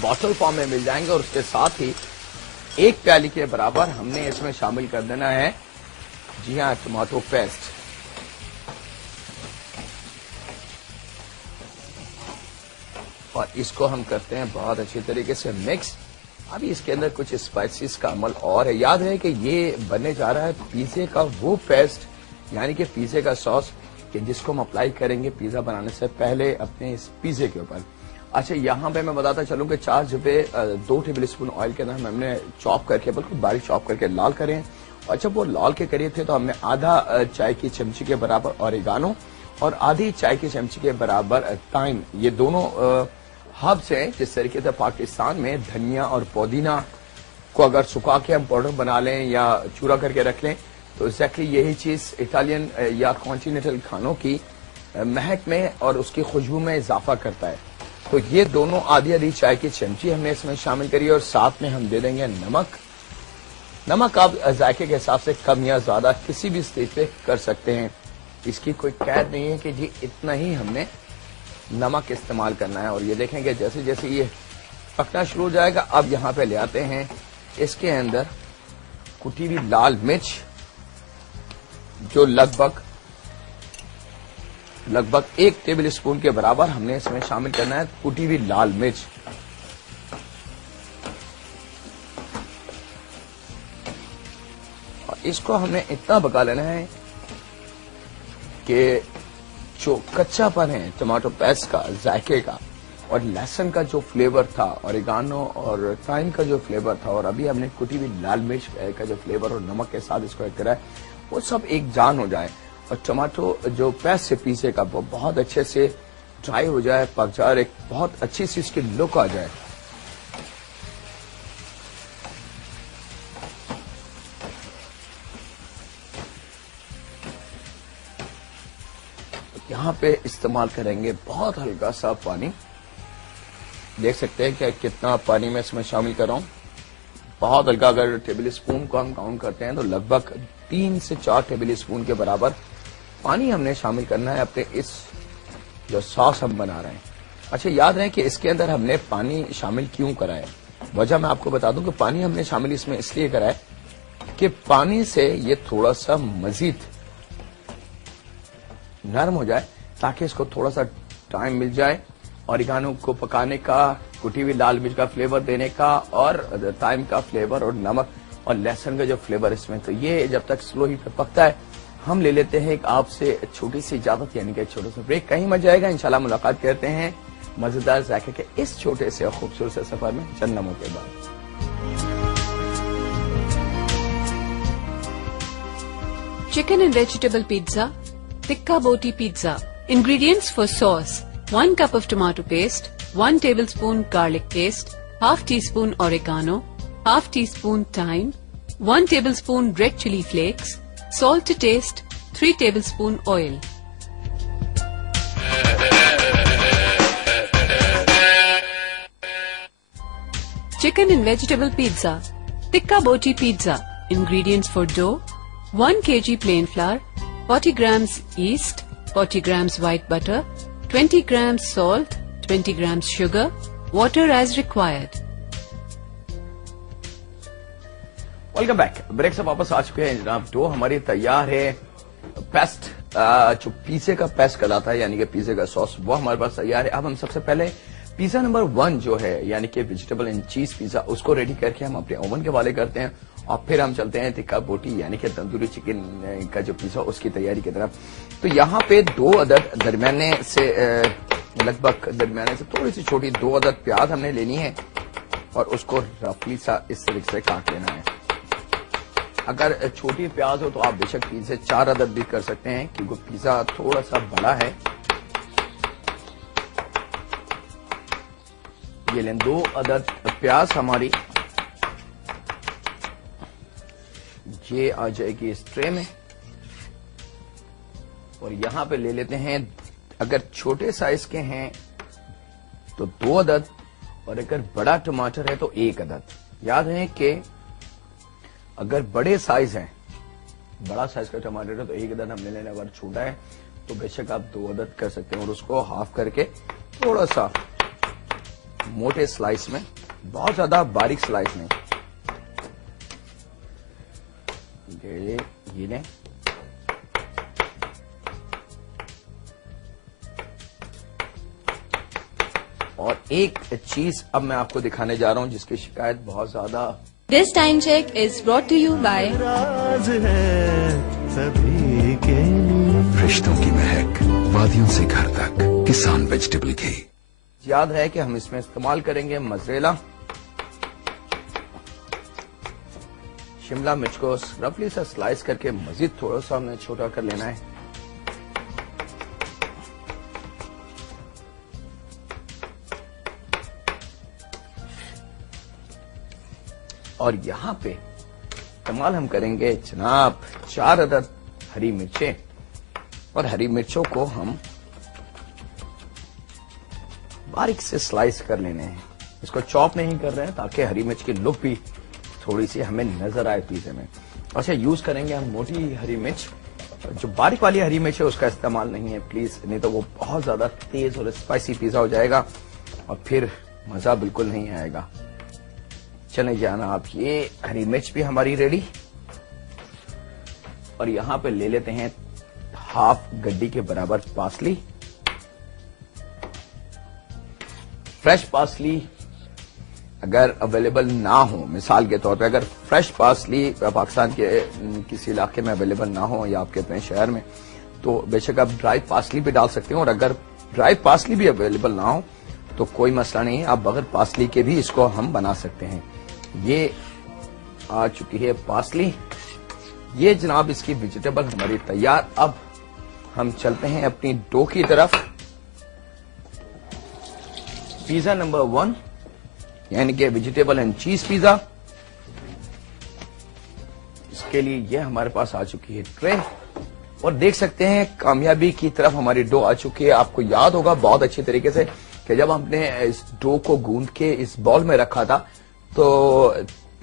बॉटल फॉर्म में मिल जाएंगे। और उसके साथ ही 1 प्याली के बराबर हमने इसमें शामिल कर देना है, जी हाँ, टमाटो पेस्ट। और इसको हम करते हैं बहुत अच्छी तरीके से मिक्स। अभी इसके अंदर कुछ स्पाइसेस का अमल और है। याद है कि ये बनने जा रहा है पिज़्ज़े का वो पेस्ट, यानी कि पिज़्ज़े का सॉस, कि जिसको हम अप्लाई करेंगे पिज़्ज़ा बनाने से पहले अपने इस पिज़्ज़े के ऊपर। अच्छा, यहाँ पे मैं बताता चलूं कि 4 जब्बे 2 टेबल स्पून ऑयल के अंदर हमने चॉप करके, बिल्कुल बारीक चॉप करके लाल करें। और जब वो लाल के करीब थे तो हमने आधा चाय की चमची के बराबर ओरिगानो और आधी चाय की चमची के बराबर थाइम, ये दोनों हर्ब्स हैं। जिस तरीके से पाकिस्तान में धनिया और पुदीना को अगर सुखा के हम पाउडर बना लें या चूरा करके रख लें, तो एग्जैक्टली यही चीज इटालियन या कॉन्टिनेंटल खानों की महक में और उसकी खुशबू में इजाफा करता है। तो ये दोनों आधी आधी चाय की चमची हमने इसमें शामिल करी, और साथ में हम दे देंगे नमक। नमक आप जायके के हिसाब से कम या ज्यादा किसी भी स्टेज पे कर सकते हैं, इसकी कोई कैद नहीं है कि जी इतना ही हमने नमक इस्तेमाल करना है। और ये देखेंगे जैसे जैसे ये पकना शुरू हो जाएगा, अब यहाँ पे ले आते हैं इसके अंदर कुटी हुई लाल मिर्च, जो लगभग 1 टेबल स्पून के बराबर हमने इसमें शामिल करना है कुटी हुई लाल मिर्च। और इसको हमने इतना पका लेना है कि जो कच्चापन है टमाटो पेस्ट का, जायके का, और लहसुन का जो फ्लेवर था, ओरिगानो और थाइम का जो फ्लेवर था, और अभी हमने कुटी हुई लाल मिर्च का जो फ्लेवर और नमक के साथ इसको ऐड करा है, वो सब एक जान हो जाए। और टमाटो जो पेस्ट से पीसे का वो बहुत अच्छे से ड्राई हो जाए, पक जाए, और एक बहुत अच्छी सी इसकी लुक आ जाए। यहाँ पे इस्तेमाल करेंगे बहुत हल्का सा पानी। देख सकते हैं कि कितना पानी मैं इसमें शामिल कर रहा हूँ, बहुत हल्का। अगर टेबल स्पून को हम काउंट करते हैं तो लगभग 3 से 4 टेबल स्पून के बराबर पानी हमने शामिल करना है अपने इस जो सॉस हम बना रहे हैं। अच्छा, याद रहे कि इसके अंदर हमने पानी शामिल क्यों करा है। वजह मैं आपको बता दूं कि पानी हमने शामिल इसमें इसलिए करा है कि पानी से ये थोड़ा सा मजीद नरम हो जाए, ताकि इसको थोड़ा सा टाइम मिल जाए ऑरिगानो को पकाने का, कुटी हुई लाल मिर्च का फ्लेवर देने का, और टाइम का फ्लेवर, और नमक और लहसुन का जो फ्लेवर इसमें। तो ये जब तक स्लो ही पे पकता है, हम ले लेते हैं एक आपसे छोटी सी इजाजत, यानी कि एक छोटा सा ब्रेक। कहीं मत जाएगा, इंशाल्लाह मुलाकात करते हैं मजेदार जायके के इस छोटे से और खूबसूरत से सफर में चंद लम्हों के बाद। Chicken and vegetable pizza, tikka boti pizza. Ingredients for sauce: 1 cup of tomato paste, 1 tablespoon garlic paste, half teaspoon oregano, half teaspoon thyme, 1 tablespoon red chili flakes, salt to taste, 3 tablespoon oil. Chicken and vegetable pizza, tikka boti pizza. Ingredients for dough: 1 kg plain flour, 40 grams yeast, 40 grams white butter, 20 grams salt, 20 grams sugar, water as required. Welcome back. Break से वापस आ चुके हैं जनाब। Dough हमारी तैयार है। Paste, जो पिज़्ज़े का पेस्ट कहलाता है, यानी कि पिज़्ज़े का सॉस, वो हमारे पास तैयार है। अब हम सबसे पहले पिज़्ज़ा नंबर 1 जो है, यानी कि वेजिटेबल एंड चीज पिज़्ज़ा, उसको रेडी करके हम अपने ओवन के हवाले करते हैं, और फिर हम चलते हैं तिक्का बोटी यानी कि तंदूरी चिकन का जो पिज़्ज़ा, उसकी तैयारी की तरफ। तो यहाँ पे 2 अदद दरमियाने से, लगभग दरमियाने से थोड़ी सी छोटी 2 अदद प्याज हमने लेनी है, और उसको रफली सा इस तरीके से काट लेना है। अगर छोटी प्याज हो तो आप बेशक 3 से 4 अदद भी कर सकते हैं, क्योंकि पिज़्ज़ा थोड़ा सा बड़ा है। ये लें 2 अदद प्याज हमारी, ये आ जाएगी इस ट्रे में। और यहां पे ले लेते हैं, अगर छोटे साइज के हैं तो 2 अदद, और अगर बड़ा टमाटर है तो 1 अदद। याद है कि अगर बड़े साइज हैं, बड़ा साइज का टमाटर है तो 1 अदद हम ले लेना। अगर छोटा है तो बेशक आप 2 अदद कर सकते हैं, और उसको हाफ करके थोड़ा सा मोटे स्लाइस में, बहुत ज्यादा बारीक स्लाइस में, ये लें। और एक चीज अब मैं आपको दिखाने जा रहा हूं जिसकी शिकायत बहुत ज्यादा। This time check is brought to you by राज है सभी के लिए। रिश्तों की महक वादियों से घर तक, किसान वेजिटेबल घी। याद है कि हम इसमें इस्तेमाल करेंगे मोज़रेला। शिमला मिर्च को रफली सा स्लाइस करके मजीद थोड़ा सा हमें छोटा कर लेना है। और यहां पे इस्तेमाल हम करेंगे जनाब 4 अदद हरी मिर्चें, और हरी मिर्चों को हम बारीक से स्लाइस कर लेने हैं। इसको चॉप नहीं कर रहे हैं, ताकि हरी मिर्च की लुक भी थोड़ी सी हमें नजर आए पिज़्ज़े में। अच्छा, यूज करेंगे हम मोटी हरी मिर्च, जो बारीक वाली हरी मिर्च है उसका इस्तेमाल नहीं है प्लीज, नहीं तो वो बहुत ज्यादा तेज और स्पाइसी पिज़्ज़ा हो जाएगा, और फिर मजा बिल्कुल नहीं आएगा। चले जाना आप, ये हरी मिर्च भी हमारी रेडी। और यहां पे ले लेते हैं हाफ गड्डी के बराबर पासली। फ्रेश पासली अगर अवेलेबल ना हो, मिसाल के तौर पे अगर फ्रेश पासली पाकिस्तान के किसी इलाके में अवेलेबल ना हो, या आपके अपने शहर में, तो बेशक आप ड्राई पासली भी डाल सकते हैं। और अगर ड्राई पासली भी अवेलेबल ना हो तो कोई मसला नहीं है, आप बगैर पासली के भी इसको हम बना सकते हैं। ये आ चुकी है पासली। ये जनाब इसकी वेजिटेबल हमारी तैयार। अब हम चलते हैं अपनी डो की तरफ। पिज़्ज़ा नंबर 1 यानी कि वेजिटेबल एंड चीज पिज़्ज़ा, इसके लिए ये हमारे पास आ चुकी है ट्रे, और देख सकते हैं कामयाबी की तरफ हमारी डो आ चुकी है। आपको याद होगा बहुत अच्छी तरीके से कि जब हमने इस डो को गूंद के इस बॉल में रखा था, तो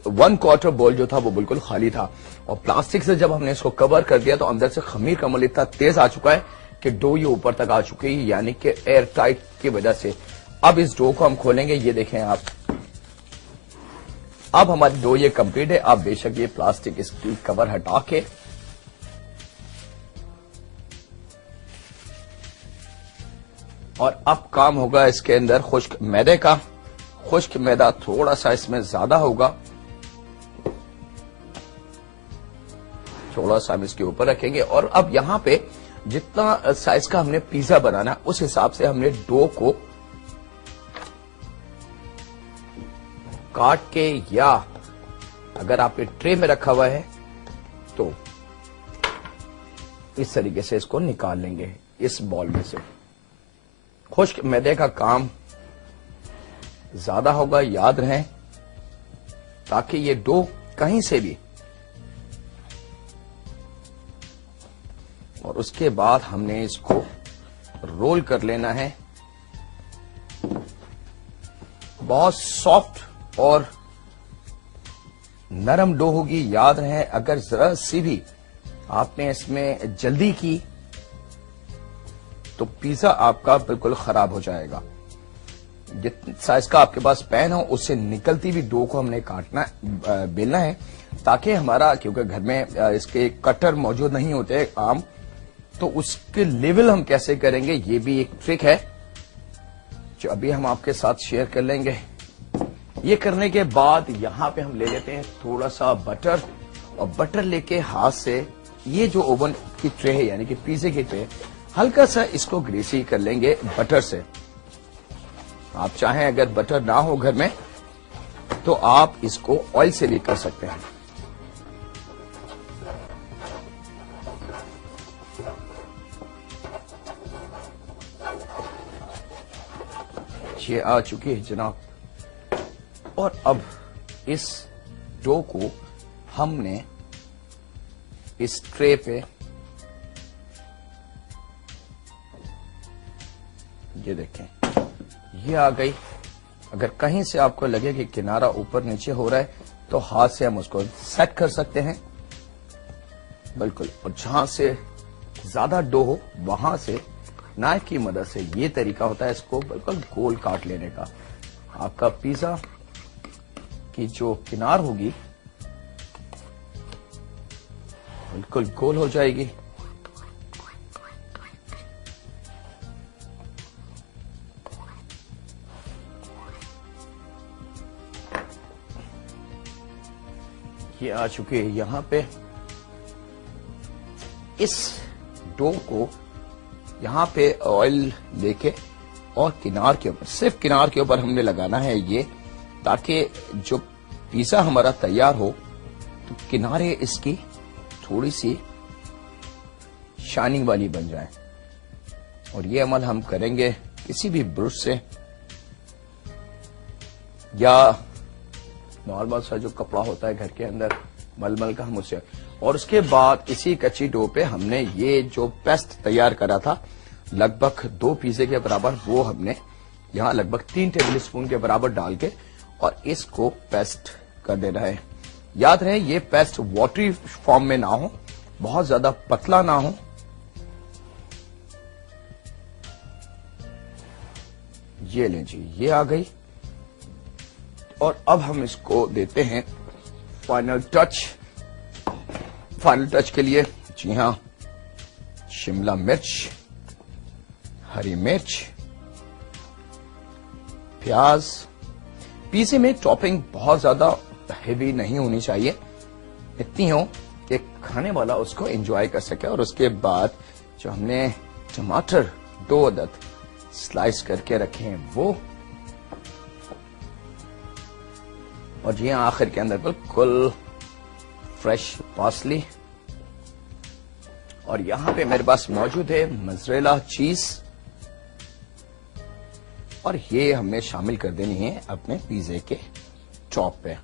1/4 बॉल जो था वो बिल्कुल खाली था, और प्लास्टिक से जब हमने इसको कवर कर दिया तो अंदर से खमीर का अमल इतना तेज आ चुका है कि डो ये ऊपर तक आ चुकी है, यानी कि एयर टाइट की वजह से। अब इस डो को हम खोलेंगे, ये देखें आप, अब हमारी डो ये कंप्लीट है। अब बेशक ये प्लास्टिक इसकी कवर हटा के और अब काम होगा इसके अंदर खुश्क मैदे का। खुश्क मैदा थोड़ा सा इसमें ज्यादा होगा, थोड़ा सा हम इसके ऊपर रखेंगे। और अब यहां पे जितना साइज का हमने पिज्जा बनाना उस हिसाब से हमने डो को काट के, या अगर आपने ट्रे में रखा हुआ है तो इस तरीके से इसको निकाल लेंगे इस बॉल में से। खुश्क मैदे का काम ज्यादा होगा, याद रहे, ताकि ये डो कहीं से भी। और उसके बाद हमने इसको रोल कर लेना है। बहुत सॉफ्ट और नरम डो होगी। याद रहे, अगर जरा सी भी आपने इसमें जल्दी की तो पिज्जा आपका बिल्कुल खराब हो जाएगा। जितने साइज का आपके पास पैन हो उससे निकलती भी डो को हमने काटना, बेलना है, ताकि हमारा, क्योंकि घर में इसके कटर मौजूद नहीं होते आम, तो उसके लेवल हम कैसे करेंगे ये भी एक ट्रिक है जो अभी हम आपके साथ शेयर कर लेंगे। ये करने के बाद यहां पे हम ले लेते हैं थोड़ा सा बटर, और बटर लेके हाथ से ये जो ओवन की ट्रे है यानी कि पिज्जे की ट्रे, हल्का सा इसको ग्रीसी कर लेंगे बटर से। आप चाहें अगर बटर ना हो घर में तो आप इसको ऑयल से भी कर सकते हैं। ये आ चुकी है जनाब। और अब इस डो को हमने इस ट्रे पे, ये देखें, ये आ गई। अगर कहीं से आपको लगे कि किनारा ऊपर नीचे हो रहा है तो हाथ से हम उसको सेट कर सकते हैं बिल्कुल। और जहां से ज्यादा डो हो वहां से नाइफ की मदद से, ये तरीका होता है इसको बिल्कुल गोल काट लेने का। आपका पिज्जा की जो किनार होगी बिल्कुल गोल हो जाएगी। ये आ चुके हैं यहां पे। इस डो को यहां पे ऑयल लेके और किनार के ऊपर, सिर्फ किनार के ऊपर हमने लगाना है ये, ताकि जो पिज्जा हमारा तैयार हो तो किनारे इसकी थोड़ी सी शाइनिंग वाली बन जाए। और ये अमल हम करेंगे किसी भी ब्रश से या नॉर्मल सा जो कपड़ा होता है घर के अंदर मलमल का, हम उससे। और उसके बाद इसी कच्ची डो पे हमने ये जो पेस्ट तैयार करा था लगभग 2 पिज्जे के बराबर, वो हमने यहां लगभग 3 टेबल स्पून के बराबर डाल के और इसको पेस्ट कर देना है। याद रहे ये पेस्ट वाटरी फॉर्म में ना हो, बहुत ज्यादा पतला ना हो। ये लें जी, ये आ गई। और अब हम इसको देते हैं फाइनल टच। फाइनल टच के लिए जी हां, शिमला मिर्च, हरी मिर्च, प्याज। पिज़्ज़े में टॉपिंग बहुत ज्यादा हेवी नहीं होनी चाहिए, इतनी हो कि खाने वाला उसको एंजॉय कर सके। और उसके बाद जो हमने टमाटर 2 अदद स्लाइस करके रखे हैं वो, और जी आखिर के अंदर बिल्कुल फ्रेश पार्सली। और यहां पे मेरे पास मौजूद है मोज़रेला चीज, और ये हमने शामिल कर देनी है अपने पिज़्ज़े के टॉप पे।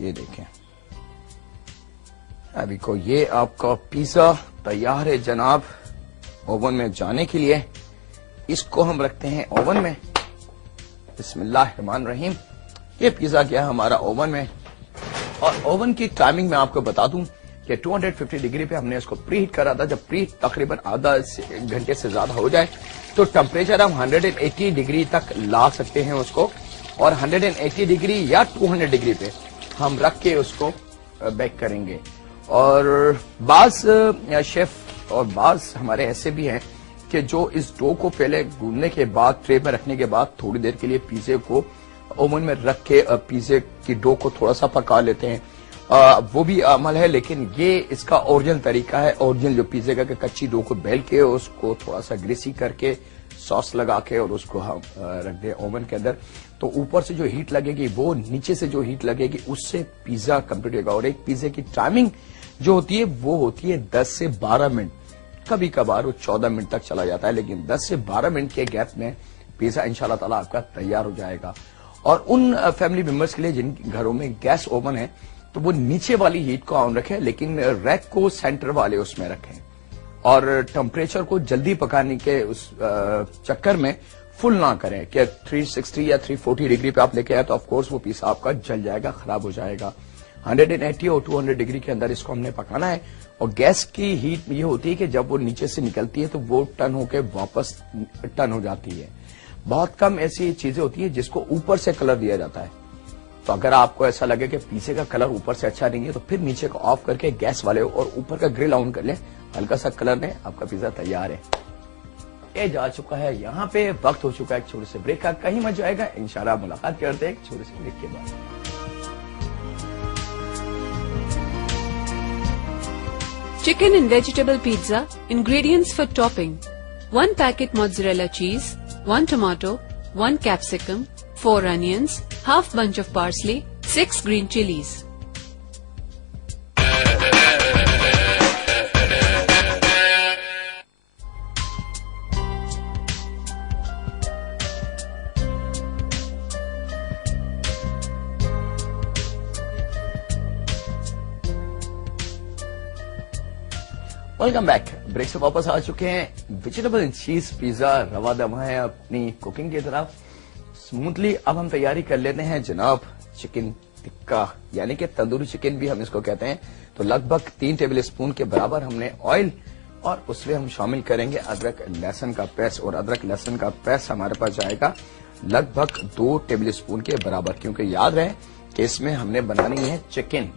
ये देखें, अभी को ये आपका पिज़्ज़ा तैयार है जनाब ओवन में जाने के लिए। इसको हम रखते हैं ओवन में। बिस्मिल्लाहिर्रहमानिर्रहीम। ये पिज़्ज़ा गया हमारा ओवन में, और ओवन की टाइमिंग मैं आपको बता दूं कि 250 डिग्री पे हमने इसको प्री हीट करा था। जब प्री तकरीबन आधा घंटे से ज्यादा हो जाए तो टेम्परेचर हम 180 डिग्री तक ला सकते हैं उसको, और 180 डिग्री या 200 डिग्री पे हम रख के उसको बेक करेंगे। और बाज शेफ और बाज हमारे ऐसे भी हैं कि जो इस डो को पहले गूंदने के बाद ट्रे में रखने के बाद थोड़ी देर के लिए पिज्जे को ओवन में रख के पिज्जे की डो को थोड़ा सा पका लेते हैं। वो भी अमल है, लेकिन ये इसका ओरिजिनल तरीका है। ओरिजिनल जो पिज्जे का कच्ची डो को बेल के उसको थोड़ा सा ग्रीसी करके सॉस लगा के और उसको हम रख दें ओवन के अंदर, तो ऊपर से जो हीट लगेगी वो नीचे से जो हीट लगेगी उससे पिज्जा कंप्लीट होगा। और एक पिज्जे की टाइमिंग जो होती है वो होती है 10 से 12 मिनट, कभी कभार वो 14 मिनट तक चला जाता है, लेकिन 10 से 12 मिनट के गैप में पिज्जा इंशाल्लाह ताला आपका तैयार हो जाएगा। और उन फैमिली मेंबर्स के लिए जिन घरों में गैस ओवन है तो वो नीचे वाली हीट को ऑन रखें, लेकिन रैक को सेंटर वाले उसमें रखें और टेम्परेचर को जल्दी पकाने के उस चक्कर में फुल ना करें कि 360 या 340 डिग्री पे आप लेके आए तो ऑफकोर्स वो पिज्जा आपका जल जाएगा, खराब हो जाएगा। 180 और 200 डिग्री के अंदर इसको हमने पकाना है। और गैस की हीट ये होती है कि जब वो नीचे से निकलती है तो वो टर्न होकर वापस टर्न हो जाती है। बहुत कम ऐसी चीजें होती है जिसको ऊपर से कलर दिया जाता है। तो अगर आपको ऐसा लगे कि पिज्जे का कलर ऊपर से अच्छा नहीं है तो फिर नीचे को ऑफ करके गैस वाले और ऊपर का ग्रिल ऑन कर लें, हल्का सा कलर दें, आपका पिज्जा तैयार है। ये जा चुका है, यहाँ पे वक्त हो चुका है एक छोटे से ब्रेक का, कहीं मत जाएगा, इंशाल्लाह मुलाकात करते हैं एक छोटे से ब्रेक के बाद। Chicken and vegetable pizza. Ingredients for topping: 1 packet mozzarella cheese, 1 tomato, 1 capsicum, 4 onions, half bunch of parsley, 6 green chilies. Welcome back. Break से वापस आ चुके हैं। वेजिटेबल एंड चीज पिज्जा रवा दवा है अपनी कुकिंग की तरफ स्मूथली। अब हम तैयारी कर लेते हैं जनाब चिकन टिक्का, यानी कि तंदूरी चिकन भी हम इसको कहते हैं। तो लगभग 3 टेबल स्पून के बराबर हमने ऑयल और उसमें हम शामिल करेंगे अदरक लहसुन का पेस्ट। और अदरक लहसुन का पेस्ट हमारे पास जाएगा लगभग 2 टेबल स्पून के बराबर, क्योंकि याद रहे कि इसमें हमने बनानी है चिकन।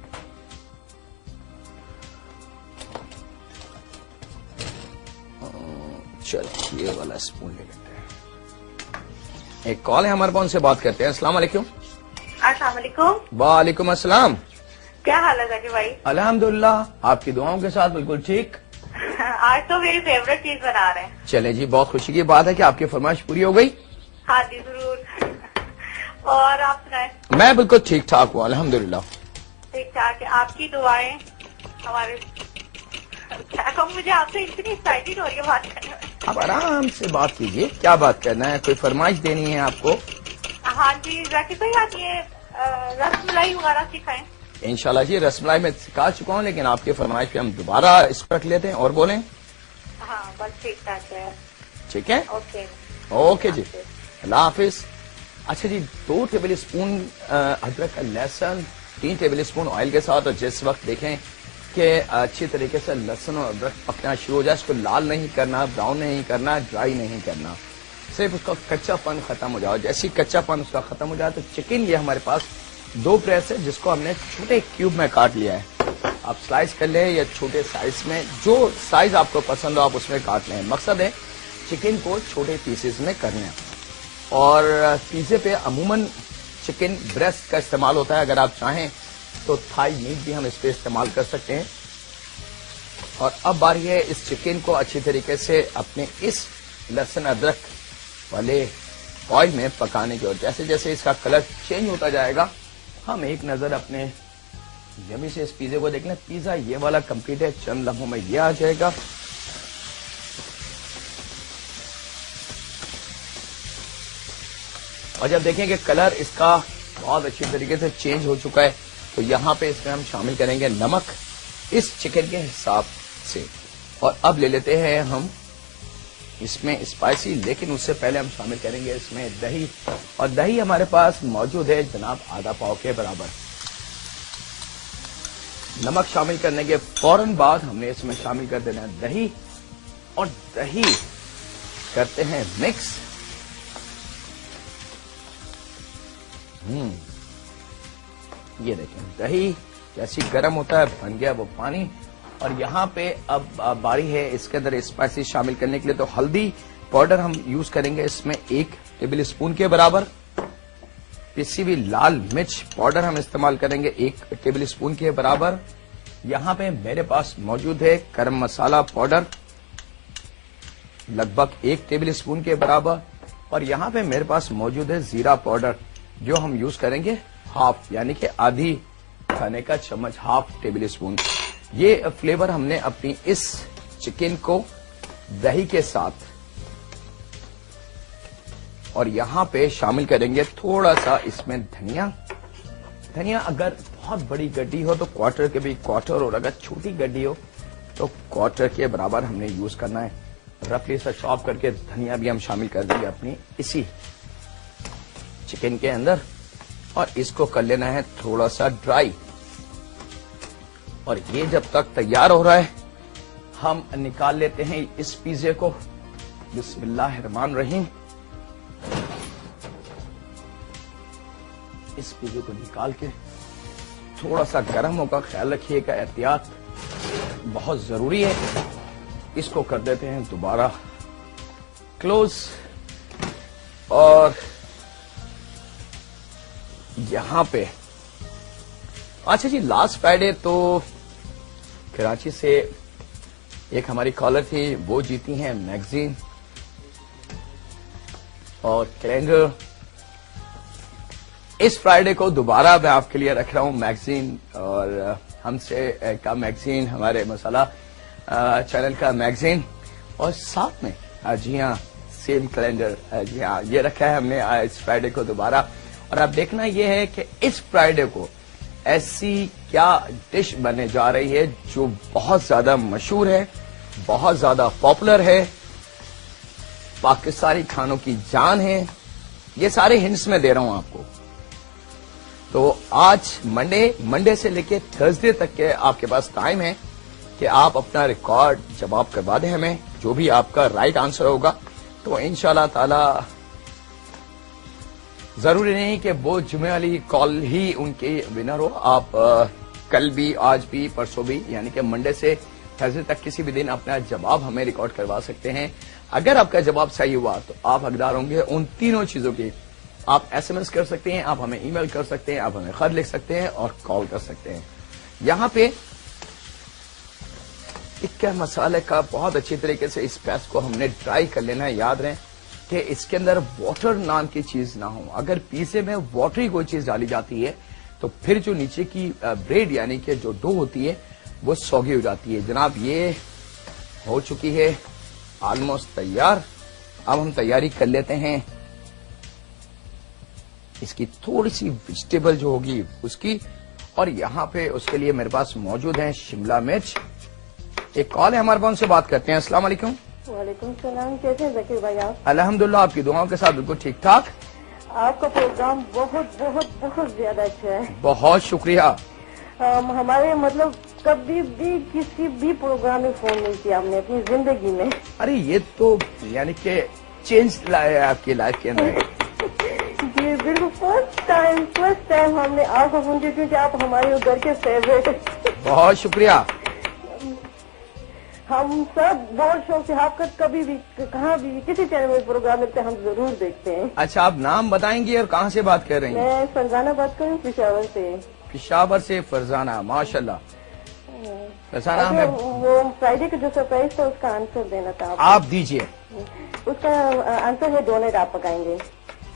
चलो ये वाला स्पून ले लेते हैं। एक कॉल है हमारे पास, उनसे बात करते हैं। अस्सलाम वालेकुम। अस्सलाम वालेकुम। वालेकुम अस्सलाम। क्या हाल है जाकिर भाई? अल्हम्दुलिल्लाह, आपकी दुआओं के साथ बिल्कुल ठीक। आज तो मेरी फेवरेट चीज बना रहे हैं। चले जी, बहुत खुशी की बात है कि आपकी फरमाइश पूरी हो गई। हाँ जी जरूर। और आप सुनाए? मैं बिल्कुल ठीक ठाक हूँ अल्हम्दुलिल्लाह। ठीक ठाक है, आपकी दुआएं हमारे। क्या कहूँ, मुझे आपसे इतनी एक्साइटेड हो रही है बात करने में। आप आराम से बात कीजिए, क्या बात करना है, कोई फरमाइश देनी है आपको? हाँ जी जाकिर भाई, आप ये रसमलाई वगैरह सिखाएं। इंशाल्लाह जी, रसमलाई में सिखा चुका हूँ, लेकिन आपकी फरमाइश पे हम दोबारा इसको रख लेते हैं और बोलें। हाँ बस ठीक ठाक है। ठीक है, ओके ओके जी, अल्लाह हाफिज। अच्छा जी, 2 टेबल स्पून अदरक का लहसुन 3 टेबल स्पून ऑयल के साथ। और जिस वक्त देखें कि अच्छी तरीके से लहसुन और अदरक पकना शुरू हो जाए, इसको लाल नहीं करना, ब्राउन नहीं करना, ड्राई नहीं करना, सिर्फ उसका कच्चापन खत्म हो जाए। जैसे ही कच्चापन उसका खत्म हो जाए तो चिकन ये हमारे पास 2 प्रेस है जिसको हमने छोटे क्यूब में काट लिया है। आप स्लाइस कर लें या छोटे साइज में, जो साइज आपको पसंद हो आप उसमें काट लें। मकसद है चिकन को छोटे पीसेस में करना। और पिज्जे पे अमूमन चिकन ब्रेस्ट का इस्तेमाल होता है, अगर आप चाहें तो थाई मीट भी हम इस पे इस्तेमाल कर सकते हैं। और अब बारी है इस चिकन को अच्छी तरीके से अपने इस लहसुन अदरक वाले ऑयल में पकाने की। और जैसे जैसे इसका कलर चेंज होता जाएगा, हम एक नजर अपने यमी से इस पिज्जे को देख लें। पिज्जा ये वाला कंप्लीट है, चंद लम्हों में ये आ जाएगा। और जब देखें कि कलर इसका बहुत अच्छी तरीके से चेंज हो चुका है, तो यहाँ पे इसमें हम शामिल करेंगे नमक इस चिकन के हिसाब से। और अब ले लेते हैं हम इसमें स्पाइसी, लेकिन उससे पहले हम शामिल करेंगे इसमें दही। और दही हमारे पास मौजूद है जनाब आधा पाव के बराबर। नमक शामिल करने के फौरन बाद हमने इसमें शामिल कर देना है दही। और दही करते हैं मिक्स। ये देखें दही जैसी गर्म होता है बन गया वो पानी। और यहाँ पे अब बारी है इसके अंदर स्पाइसी शामिल करने के लिए। तो हल्दी पाउडर हम यूज करेंगे इसमें 1 टेबल स्पून के बराबर। पिसी हुई लाल मिर्च पाउडर हम इस्तेमाल करेंगे 1 टेबल स्पून के बराबर। यहाँ पे मेरे पास मौजूद है गरम मसाला पाउडर लगभग 1 टेबल स्पून के बराबर। और यहाँ पे मेरे पास मौजूद है जीरा पाउडर जो हम यूज करेंगे हाफ यानी कि आधी खाने का चम्मच, हाफ टेबल स्पून। ये फ्लेवर हमने अपनी इस चिकन को दही के साथ और यहाँ पे शामिल करेंगे थोड़ा सा इसमें धनिया। धनिया अगर बहुत बड़ी गड्डी हो तो क्वार्टर के भी क्वार्टर, और अगर छोटी गड्डी हो तो क्वार्टर के बराबर हमने यूज करना है। रफली सा चॉप करके धनिया भी हम शामिल कर देंगे अपनी इसी चिकन के अंदर और इसको कर लेना है थोड़ा सा ड्राई। और ये जब तक तैयार हो रहा है हम निकाल लेते हैं इस पिज़्ज़े को। बिस्मिल्लाहिर्रहमानिर्रहीम। इस पिज़्ज़े को निकाल के थोड़ा सा गर्म होगा, ख्याल रखिएगा, एहतियात बहुत जरूरी है। इसको कर देते हैं दोबारा क्लोज। और यहां पे अच्छा जी, लास्ट फ्राइडे तो कराची से एक हमारी कॉलर थी, वो जीती हैं मैगजीन और कैलेंडर। इस फ्राइडे को दोबारा मैं आपके लिए रख रहा हूं मैगजीन, और हमसे का मैगजीन, हमारे मसाला चैनल का मैगजीन, और साथ में जी हाँ सेम कैलेंडर, जी हाँ ये रखा है हमने इस फ्राइडे को दोबारा। और अब देखना ये है कि इस फ्राइडे को ऐसी क्या डिश बनने जा रही है जो बहुत ज्यादा मशहूर है, बहुत ज्यादा पॉपुलर है, पाकिस्तानी खानों की जान है। ये सारे हिंट्स मैं दे रहा हूं आपको। तो आज मंडे से लेके थर्सडे तक के आपके पास टाइम है कि आप अपना रिकॉर्ड जवाब करवा दें हमें। जो भी आपका राइट आंसर होगा तो इंशाल्लाह ताला, जरूरी नहीं कि वो जुमे वाली कॉल ही उनके विनर हो। आप कल भी, आज भी, परसों भी, यानी कि मंडे से थर्सडे तक किसी भी दिन अपना जवाब हमें रिकॉर्ड करवा सकते हैं। अगर आपका जवाब सही हुआ तो आप हकदार होंगे उन तीनों चीजों की। आप एसएमएस कर सकते हैं, आप हमें ईमेल कर सकते हैं, आप हमें खत लिख सकते हैं और कॉल कर सकते हैं। यहां पे टिक्का मसाले का बहुत अच्छी तरीके से इस पेस्ट को हमने ड्राई कर लेना है। याद रहे कि इसके अंदर वाटर नाम की चीज ना हो। अगर पिज़्ज़े में वाटरी कोई चीज डाली जाती है तो फिर जो नीचे की ब्रेड यानी कि जो डो होती है वो सौगी हो जाती है। जनाब ये हो चुकी है ऑलमोस्ट तैयार। अब हम तैयारी कर लेते हैं इसकी थोड़ी सी वेजिटेबल जो होगी उसकी। और यहाँ पे उसके लिए मेरे पास मौजूद है शिमला मिर्च। एक कॉल है हमारे पास, उनसे बात करते हैं। अस्सलाम वालेकुम। वालेकुम सलाम, कैसे हैं जकीर भाई आप? अल्हम्दुलिल्लाह, आपकी दुआओं के साथ बिल्कुल ठीक ठाक। आपका प्रोग्राम बहुत बहुत बहुत ज्यादा अच्छा है। बहुत शुक्रिया। हमारे मतलब कभी भी किसी भी प्रोग्राम में फोन नहीं किया हमने अपनी जिंदगी में। अरे ये तो यानी कि चेंज लाया है आपकी लाइफ के अंदर। जी बिल्कुल, फर्स्ट टाइम हमने आपको फोन किया क्योंकि आप हमारे घर के फेवरेट। बहुत शुक्रिया। हम सब बहुत शौक से आपका कभी भी कहाँ भी किसी चैनल में प्रोग्राम लगता है हम जरूर देखते हैं। अच्छा, आप नाम बताएंगी और कहाँ से बात कर रही हैं? मैं फरजाना बात करूँ पेशावर से। पेशावर से फरजाना, माशाल्लाह। फरजाना, अच्छा, हमें वो फ्राइडे का जो सरप्राइज था उसका आंसर देना था आप दीजिए। उसका आंसर है डोनेट आप पकाएंगे।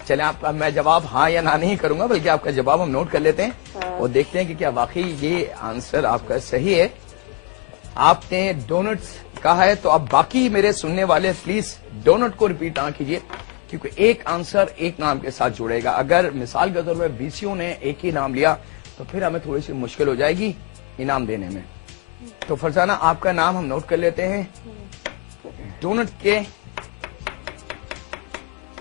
चले आप, मैं जवाब हाँ या ना नहीं करूंगा, बल्कि आपका जवाब हम नोट कर लेते हैं और देखते हैं कि क्या वाकई ये आंसर आपका सही है। आपने डोनट्स कहा है, तो अब बाकी मेरे सुनने वाले प्लीज डोनट को रिपीट ना कीजिए, क्योंकि एक आंसर एक नाम के साथ जुड़ेगा। अगर मिसाल के तौर पर बीसीओ ने एक ही नाम लिया तो फिर हमें थोड़ी सी मुश्किल हो जाएगी इनाम देने में। तो फरजाना, आपका नाम हम नोट कर लेते हैं। डोनट के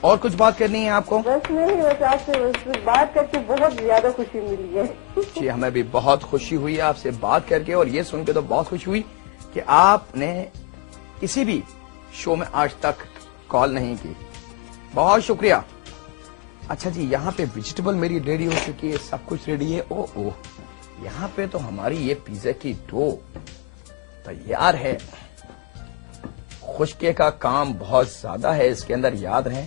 और कुछ बात करनी है आपको? बस नहीं, बस आपसे बात करके बहुत ज्यादा खुशी मिली है। जी, हमें भी बहुत खुशी हुई है आपसे बात करके, और ये सुन के तो बहुत खुशी हुई कि आपने किसी भी शो में आज तक कॉल नहीं की। बहुत शुक्रिया। अच्छा जी, यहाँ पे वेजिटेबल मेरी रेडी हो चुकी है, सब कुछ रेडी है। ओ ओ, यहाँ पे तो हमारी ये पिज्जा की डो तैयार है। खुश्के का काम बहुत ज्यादा है इसके अंदर, याद रहे।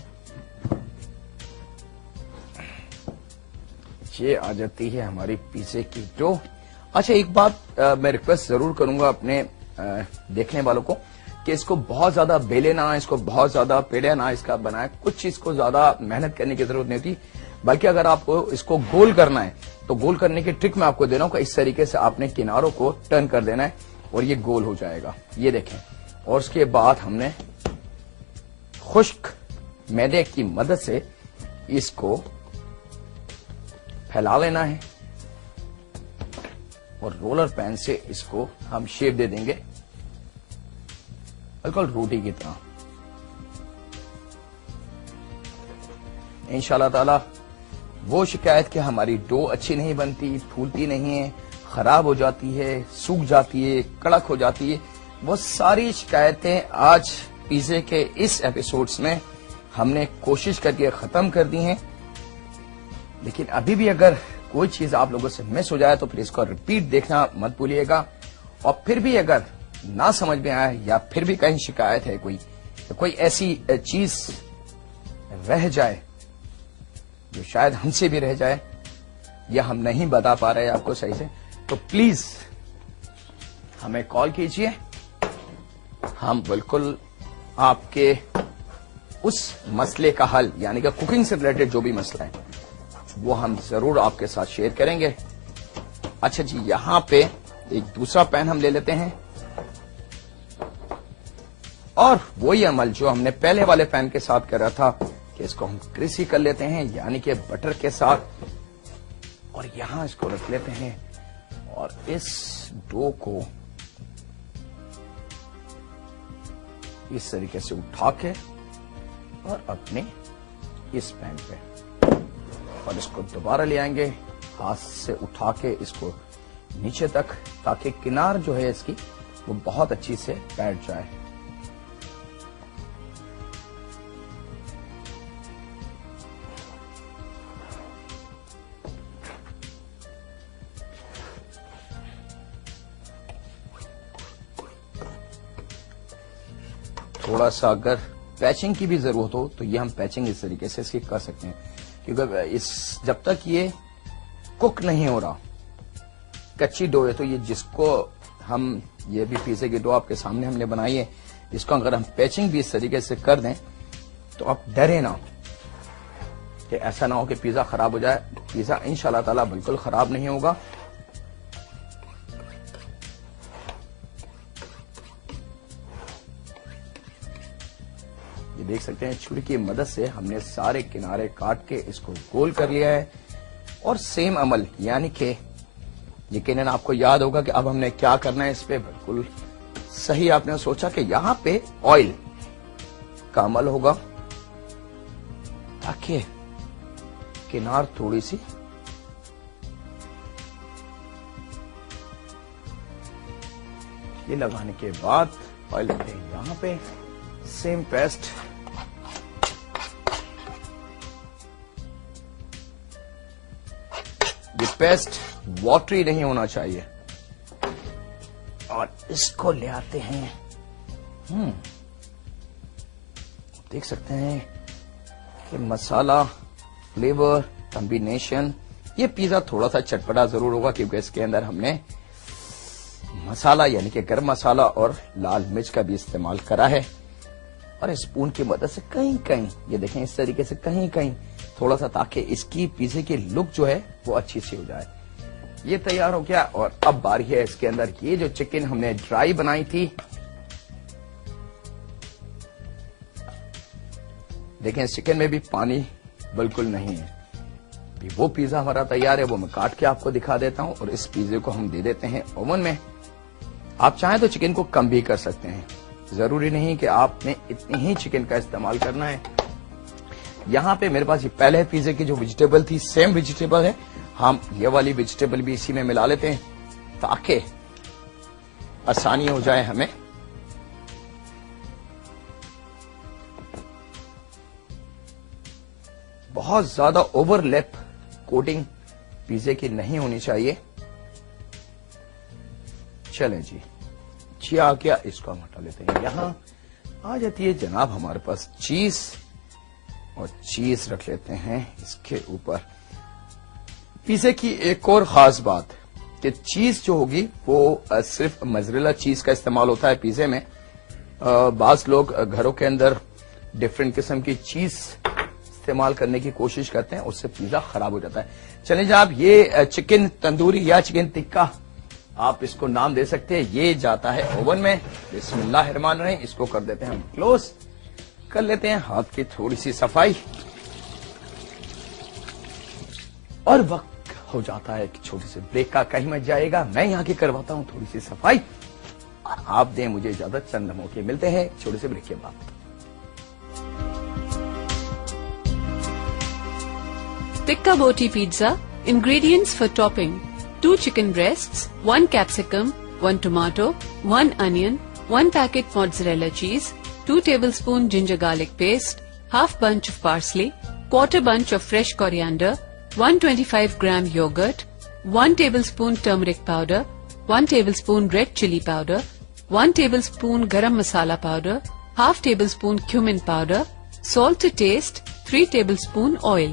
ये आ जाती है हमारी पिज्जे की डो। अच्छा, एक बात मैं रिक्वेस्ट जरूर करूंगा अपने देखने वालों को कि इसको बहुत ज्यादा बेले ना, इसको बहुत ज्यादा पेड़े ना इसका बनाए। कुछ चीज को ज्यादा मेहनत करने की जरूरत नहीं होती, बल्कि अगर आपको इसको गोल करना है तो गोल करने की ट्रिक मैं आपको दे रहा हूं कि इस तरीके से आपने किनारों को टर्न कर देना है और ये गोल हो जाएगा। ये देखें। और उसके बाद हमने खुश्क मैदे की मदद से इसको फैला लेना है और रोलर पैन से इसको हम शेप दे देंगे बिल्कुल रोटी की तरह। इंशाल्लाह ताला वो शिकायत कि हमारी डो अच्छी नहीं बनती, फूलती नहीं है, खराब हो जाती है, सूख जाती है, कड़क हो जाती है, वो सारी शिकायतें आज पिज़्ज़े के इस एपिसोड्स में हमने कोशिश करके खत्म कर दी हैं। लेकिन अभी भी अगर कोई चीज आप लोगों से मिस हो जाए तो फिर इसको रिपीट देखना मत भूलिएगा। और फिर भी अगर ना समझ में आए या फिर भी कहीं शिकायत है, कोई ऐसी चीज रह जाए जो शायद हमसे भी रह जाए या हम नहीं बता पा रहे आपको सही से, तो प्लीज हमें कॉल कीजिए। हम बिल्कुल आपके उस मसले का हल, यानी कि कुकिंग से रिलेटेड जो भी मसला है, वो हम जरूर आपके साथ शेयर करेंगे। अच्छा जी, यहां पे एक दूसरा पैन हम ले लेते हैं और वही अमल जो हमने पहले वाले पैन के साथ करा था कि इसको हम क्रिस्पी कर लेते हैं, यानी कि बटर के साथ। और यहां इसको रख लेते हैं और इस डो को इस तरीके से उठा के और अपने इस पैन पे, और इसको दोबारा ले आएंगे हाथ से उठा के इसको नीचे तक, ताकि किनार जो है इसकी वो बहुत अच्छी से बैठ जाए। थोड़ा सा अगर पैचिंग की भी जरूरत हो तो ये हम पैचिंग इस तरीके से इसकी कर सकते हैं, क्योंकि इस जब तक ये कुक नहीं हो रहा, कच्ची डो है, तो ये जिसको हम, ये भी पिज़्ज़े की डो आपके सामने हमने बनाई है, इसको अगर हम पैचिंग भी इस तरीके से कर दें तो आप डरे ना कि ऐसा ना हो कि पिज़्ज़ा खराब हो जाए। पिज़्ज़ा इंशाल्लाह ताला बिल्कुल खराब नहीं होगा। ये देख सकते हैं छुरी की मदद से हमने सारे किनारे काट के इसको गोल कर लिया है। और सेम अमल, यानी कि यकीनन आपको याद होगा कि अब हमने क्या करना है इस पे, बिल्कुल सही आपने सोचा कि यहां पे ऑयल का अमल होगा ताकि किनार थोड़ी सी ये लगाने के बाद ऑयल लगते हैं यहां पे। सेम पेस्ट ये पेस्ट वाटरी नहीं होना चाहिए। और इसको ले आते हैं, देख सकते हैं कि मसाला फ्लेवर कॉम्बिनेशन, ये पिज्जा थोड़ा सा चटपटा जरूर होगा क्योंकि इसके अंदर हमने मसाला यानी कि गरम मसाला और लाल मिर्च का भी इस्तेमाल करा है। और स्पून की मदद से कहीं कहीं, ये देखें इस तरीके से कहीं कहीं थोड़ा सा, ताकि इसकी पिज्जे की लुक जो है वो अच्छी सी हो जाए। ये तैयार हो गया। और अब बारी है इसके अंदर ये जो चिकन हमने ड्राई बनाई थी, देखें इस चिकन में भी पानी बिल्कुल नहीं है। भी वो पिज्जा हमारा तैयार है, वो मैं काट के आपको दिखा देता हूं। और इस पिज्जे को हम दे देते हैं ओवन में। आप चाहें तो चिकन को कम भी कर सकते हैं, जरूरी नहीं कि आपने इतनी ही चिकन का इस्तेमाल करना है। यहां पे मेरे पास ये पहले पिज्जे की जो वेजिटेबल थी, सेम वेजिटेबल है, हम ये वाली वेजिटेबल भी इसी में मिला लेते हैं ताकि आसानी हो जाए हमें। बहुत ज्यादा ओवरलैप कोटिंग पिज्जे की नहीं होनी चाहिए। चलें जी आ गया, इसको हम हटा लेते हैं। यहां आ जाती है जनाब हमारे पास चीज, और चीज रख लेते हैं इसके ऊपर। पिज्जे की एक और खास बात कि चीज जो होगी वो सिर्फ मोज़रेला चीज का इस्तेमाल होता है पिज्जे में। बाज लोग घरों के अंदर डिफरेंट किस्म की चीज इस्तेमाल करने की कोशिश करते हैं, उससे पिज्जा खराब हो जाता है। चलिए जनाब, ये चिकन तंदूरी या चिकन टिक्का आप इसको नाम दे सकते हैं, ये जाता है ओवन में। बिस्मिल्लाहिर्रहमानिर्रहीम, इसको कर देते हैं हम क्लोज, कर लेते हैं हाथ की थोड़ी सी सफाई, और वक्त हो जाता है एक छोटी सी ब्रेक का। कहीं मत जाएगा, मैं यहाँ की करवाता हूँ थोड़ी सी सफाई, और आप दें मुझे इजाजत। चंद मौके मिलते हैं छोटे से ब्रेक के बाद। Tikka Boti Pizza. Ingredients for topping: 2 chicken breasts, 1 capsicum, 1 tomato, 1 onion, 1 packet mozzarella cheese, 2 tablespoon ginger garlic paste, half bunch of parsley, quarter bunch of fresh coriander, 125-gram yogurt, 1 tablespoon turmeric powder, 1 tablespoon red chili powder, 1 tablespoon garam masala powder, half tablespoon cumin powder, salt to taste, 3 tablespoon oil.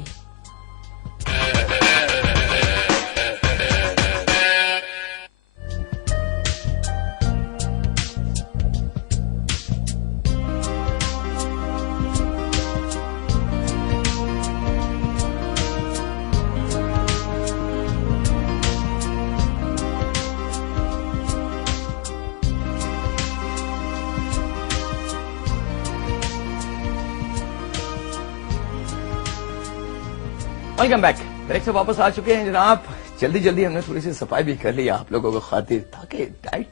Welcome back. Break से वापस आ चुके हैं जनाब। जल्दी जल्दी हमने थोड़ी सी सफाई भी कर ली आप लोगों को खातिर, ताकि डाइट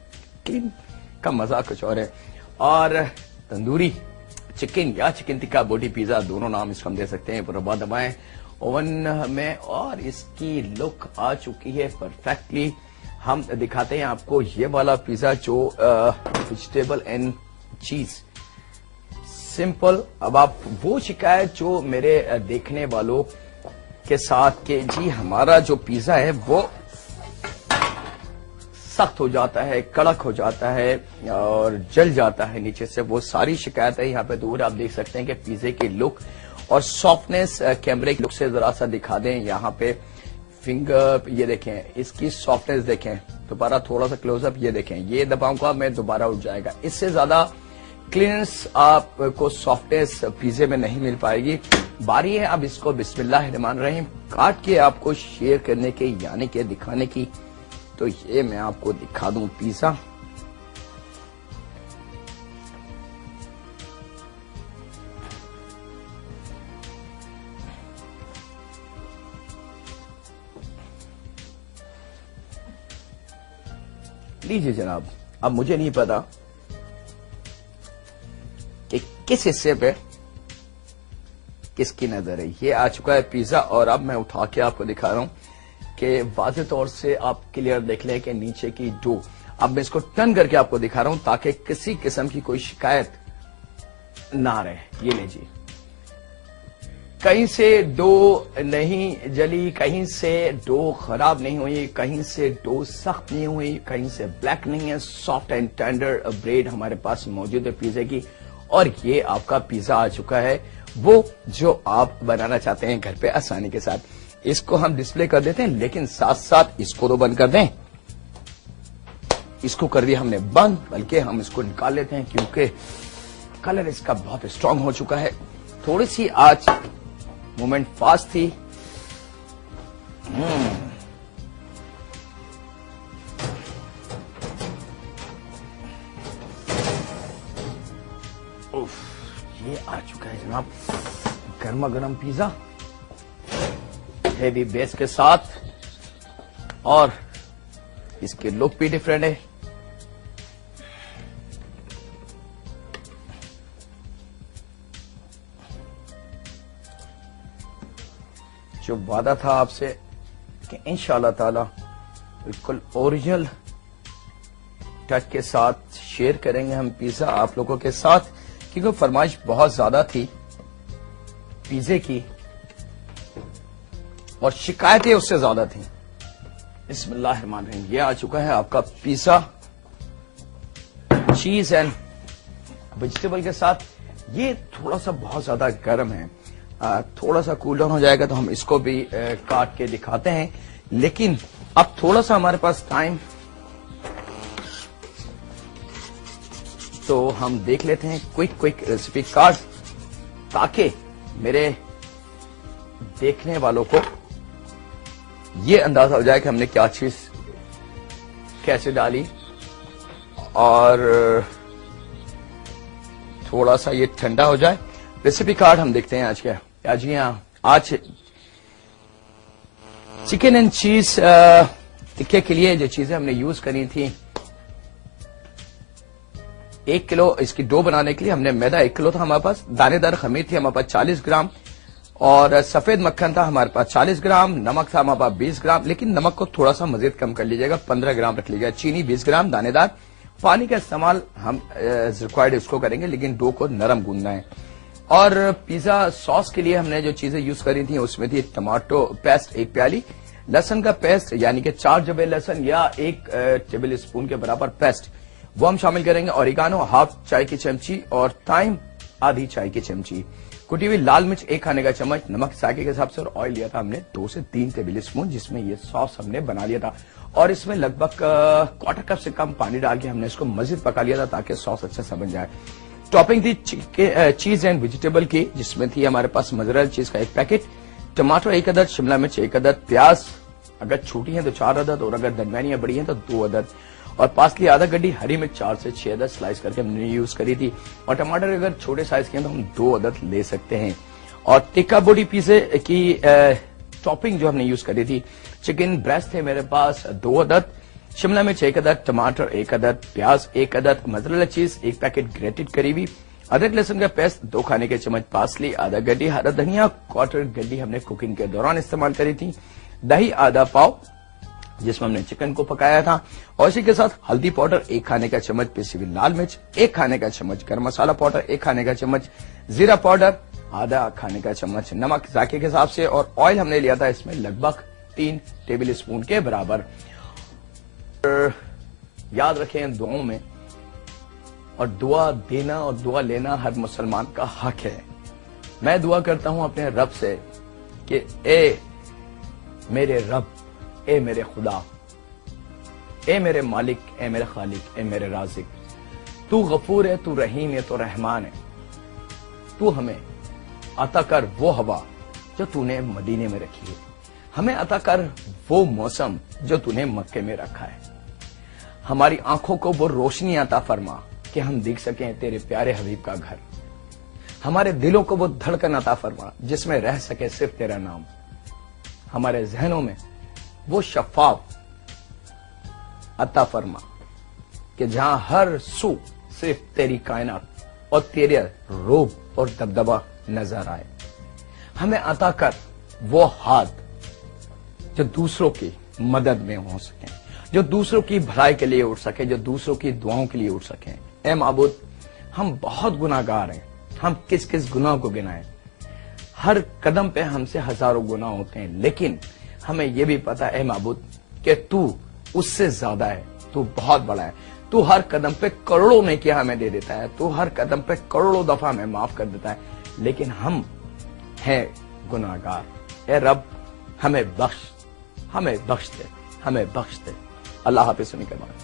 क्लीन का मजा कुछ और है। और तंदूरी चिकन या चिकन टिक्का बोटी पिज्जा, दोनों नाम इसको हम दे सकते हैं। मुरब्बा दबाएं ओवन में, और इसकी लुक आ चुकी है परफेक्टली। हम दिखाते हैं आपको ये वाला पिज्जा जो वेजिटेबल एंड चीज सिंपल। अब आप वो शिकायत जो मेरे देखने वालों के साथ कि जी हमारा जो पिज्जा है वो सख्त हो जाता है, कड़क हो जाता है और जल जाता है नीचे से, वो सारी शिकायत है यहाँ पे दूर। आप देख सकते हैं कि पिज्जे की लुक और सॉफ्टनेस कैमरे की लुक से जरा सा दिखा दें। यहाँ पे फिंगर, ये देखें इसकी सॉफ्टनेस देखें। दोबारा थोड़ा सा क्लोजअप, ये देखें, ये दबाऊंगा मैं दोबारा उठ जाएगा। इससे ज्यादा क्लीनेस आपको सॉफ्टनेस पिज्जे में नहीं मिल पाएगी। बारी है अब इसको बिस्मिल्लाहिर्रहमानिर्रहीम काट के आपको शेयर करने के, यानी के दिखाने की। तो ये मैं आपको दिखा दूं पिज्जा। लीजिए जनाब, अब मुझे नहीं पता कि किस हिस्से पे किसकी नजर है। ये आ चुका है पिज्जा, और अब मैं उठा के आपको दिखा रहा हूं कि वाज़े तौर से आप क्लियर देख लें कि नीचे की डो। अब मैं इसको टर्न करके आपको दिखा रहा हूं ताकि किसी किस्म की कोई शिकायत ना रहे। ये लीजिए, कहीं से डो नहीं जली, कहीं से डो खराब नहीं हुई, कहीं से डो सख्त नहीं हुई, कहीं से ब्लैक नहीं है। सॉफ्ट एंड टेंडर ब्रेड हमारे पास मौजूद है पिज्जे की, और ये आपका पिज्जा आ चुका है वो जो आप बनाना चाहते हैं घर पे आसानी के साथ। इसको हम डिस्प्ले कर देते हैं, लेकिन साथ साथ इसको तो बंद कर दें। इसको कर दिया हमने बंद, बल्कि हम इसको निकाल लेते हैं क्योंकि कलर इसका बहुत स्ट्रांग हो चुका है। थोड़ी सी आज मोमेंट फास्ट थी। ये आ चुका है जनाब गर्मा गर्म पिज्जा हेवी बेस के साथ, और इसकी लुक भी डिफरेंट है। जो वादा था आपसे कि इंशाअल्लाह ताला बिल्कुल ओरिजिनल टच के साथ शेयर करेंगे हम पिज्जा आप लोगों के साथ, क्योंकि फरमाइश बहुत ज्यादा थी पिज्जे की। और शिकायतें उससे ज्यादा थी। बिस्मिल्लाहिर्रहमानिर्रहीम, ये आ चुका है आपका पिज्जा चीज एंड वेजिटेबल के साथ। ये थोड़ा सा बहुत ज्यादा गर्म है, थोड़ा सा कूल डाउन हो जाएगा तो हम इसको भी काट के दिखाते हैं। लेकिन अब थोड़ा सा हमारे पास टाइम, तो हम देख लेते हैं क्विक रेसिपी कार्ड, ताकि मेरे देखने वालों को ये अंदाजा हो जाए कि हमने क्या चीज कैसे डाली। और थोड़ा सा ये ठंडा हो जाए। रेसिपी कार्ड हम देखते हैं आज क्या। जी हाँ, आज चिकन एंड चीज टिक्के के लिए जो चीजें हमने यूज करी थी, 1 किलो इसकी डो बनाने के लिए हमने मैदा 1 किलो था हमारे पास, दानेदार खमीर थी हमारे पास 40 ग्राम, और सफेद मक्खन था हमारे पास 40 ग्राम, नमक था हमारे पास 20 ग्राम, लेकिन नमक को थोड़ा सा मजीद कम कर लीजिएगा, 15 ग्राम रख लीजिएगा, चीनी 20 ग्राम, दानेदार। पानी का इस्तेमाल हम रिक्वायर्ड इसको करेंगे, लेकिन डो को नरम गूंदना है। और पिज्जा सॉस के लिए हमने जो चीजें यूज करी थी उसमें थी टमाटो पेस्ट 1 प्याली, लहसन का पेस्ट यानी कि 4 जबे लहसन या 1 टेबल स्पून के बराबर पेस्ट वो हम शामिल करेंगे, ऑरिगानो हाफ चाय की चमची और टाइम आधी चाय की चमची, कुटी हुई लाल मिर्च 1 खाने का चम्मच, नमक जायके के हिसाब से, और ऑयल लिया था हमने 2 से 3 टेबल स्पून, जिसमें ये सॉस हमने बना लिया था। और इसमें लगभग क्वार्टर कप से कम पानी डाल के हमने इसको मजीद पका लिया था ताकि सॉस अच्छा सा बन जाए। टॉपिंग थी चीज एंड वेजिटेबल की, जिसमें थी हमारे पास मोज़रेला चीज का 1 पैकेट, टमाटर 1 अदद, शिमला मिर्च 1 अदद, प्याज अगर छोटी है तो 4 अदद, और अगर दरमियानी या बड़ी है तो 2 अदद, और पासली आधा गड्डी, हरी मिर्च 4 से 6 अदद स्लाइस करके हमने यूज करी थी, और टमाटर अगर छोटे साइज के हैं तो हम 2 अदद ले सकते हैं। और टिक्का बोटी पिज़्ज़े की टॉपिंग जो हमने यूज करी थी, चिकन ब्रेस्ट थे मेरे पास 2 अदद, शिमला मिर्च 1 अदद, टमाटर 1 अदद, प्याज 1 अदद, मोज़रेला चीज 1 पैकेट ग्रेटेड करी हुई, अदरक लहसुन का पेस्ट 2 खाने के चम्मच, पासली आधा गड्डी, हरा धनिया 1/4 गड्डी हमने कुकिंग के दौरान इस्तेमाल करी थी, दही आधा पाव जिसमें हमने चिकन को पकाया था, और इसी के साथ हल्दी पाउडर 1 खाने का चम्मच, पिसी हुई लाल मिर्च 1 खाने का चम्मच, गरम मसाला पाउडर 1 खाने का चम्मच, जीरा पाउडर आधा खाने का चम्मच, नमक जायके के हिसाब से, और ऑयल हमने लिया था इसमें लगभग 3 टेबल स्पून के बराबर। याद रखें दुआओं में, और दुआ देना और दुआ लेना हर मुसलमान का हक है। मैं दुआ करता हूं अपने रब से कि ए मेरे रब, ए मेरे खुदा, ए मेरे मालिक, ए मेरे खालिक, ए मेरे राज़िक, तू गफूर है, तू रहीम है, तू रहमान है, तू हमें अता कर वो हवा जो तूने मदीने में रखी है, हमें अता कर वो मौसम जो तूने मक्के में रखा है, हमारी आंखों को वो रोशनी अता फरमा कि हम देख सकें तेरे प्यारे हबीब का घर, हमारे दिलों को वो धड़कन अता फरमा जिसमें रह सके सिर्फ तेरा नाम, हमारे जहनों में वो शफाफ अता फरमा कि जहां हर सू सिर्फ तेरी कायनात और तेरे रूप और दबदबा नजर आए, हमें अता कर वो हाथ जो दूसरों की मदद में हो सके, जो दूसरों की भलाई के लिए उठ सके, जो दूसरों की दुआओं के लिए उठ सके। ए माबूद, हम बहुत गुनाहगार हैं, हम किस किस गुनाह को गिनाएं, हर कदम पे हमसे हजारों गुनाह होते हैं, लेकिन हमें यह भी पता है माबूद कि तू उससे ज्यादा है, तू बहुत बड़ा है, तू हर कदम पे करोड़ों में क्या हमें दे देता है, तू हर कदम पे करोड़ों दफा हमें माफ कर देता है, लेकिन हम हैं गुनाहगार। ए रब, हमें बख्श, हमें बख्श दे, हमें बख्श दे। अल्लाह हाफिज़ सुनी के बाद।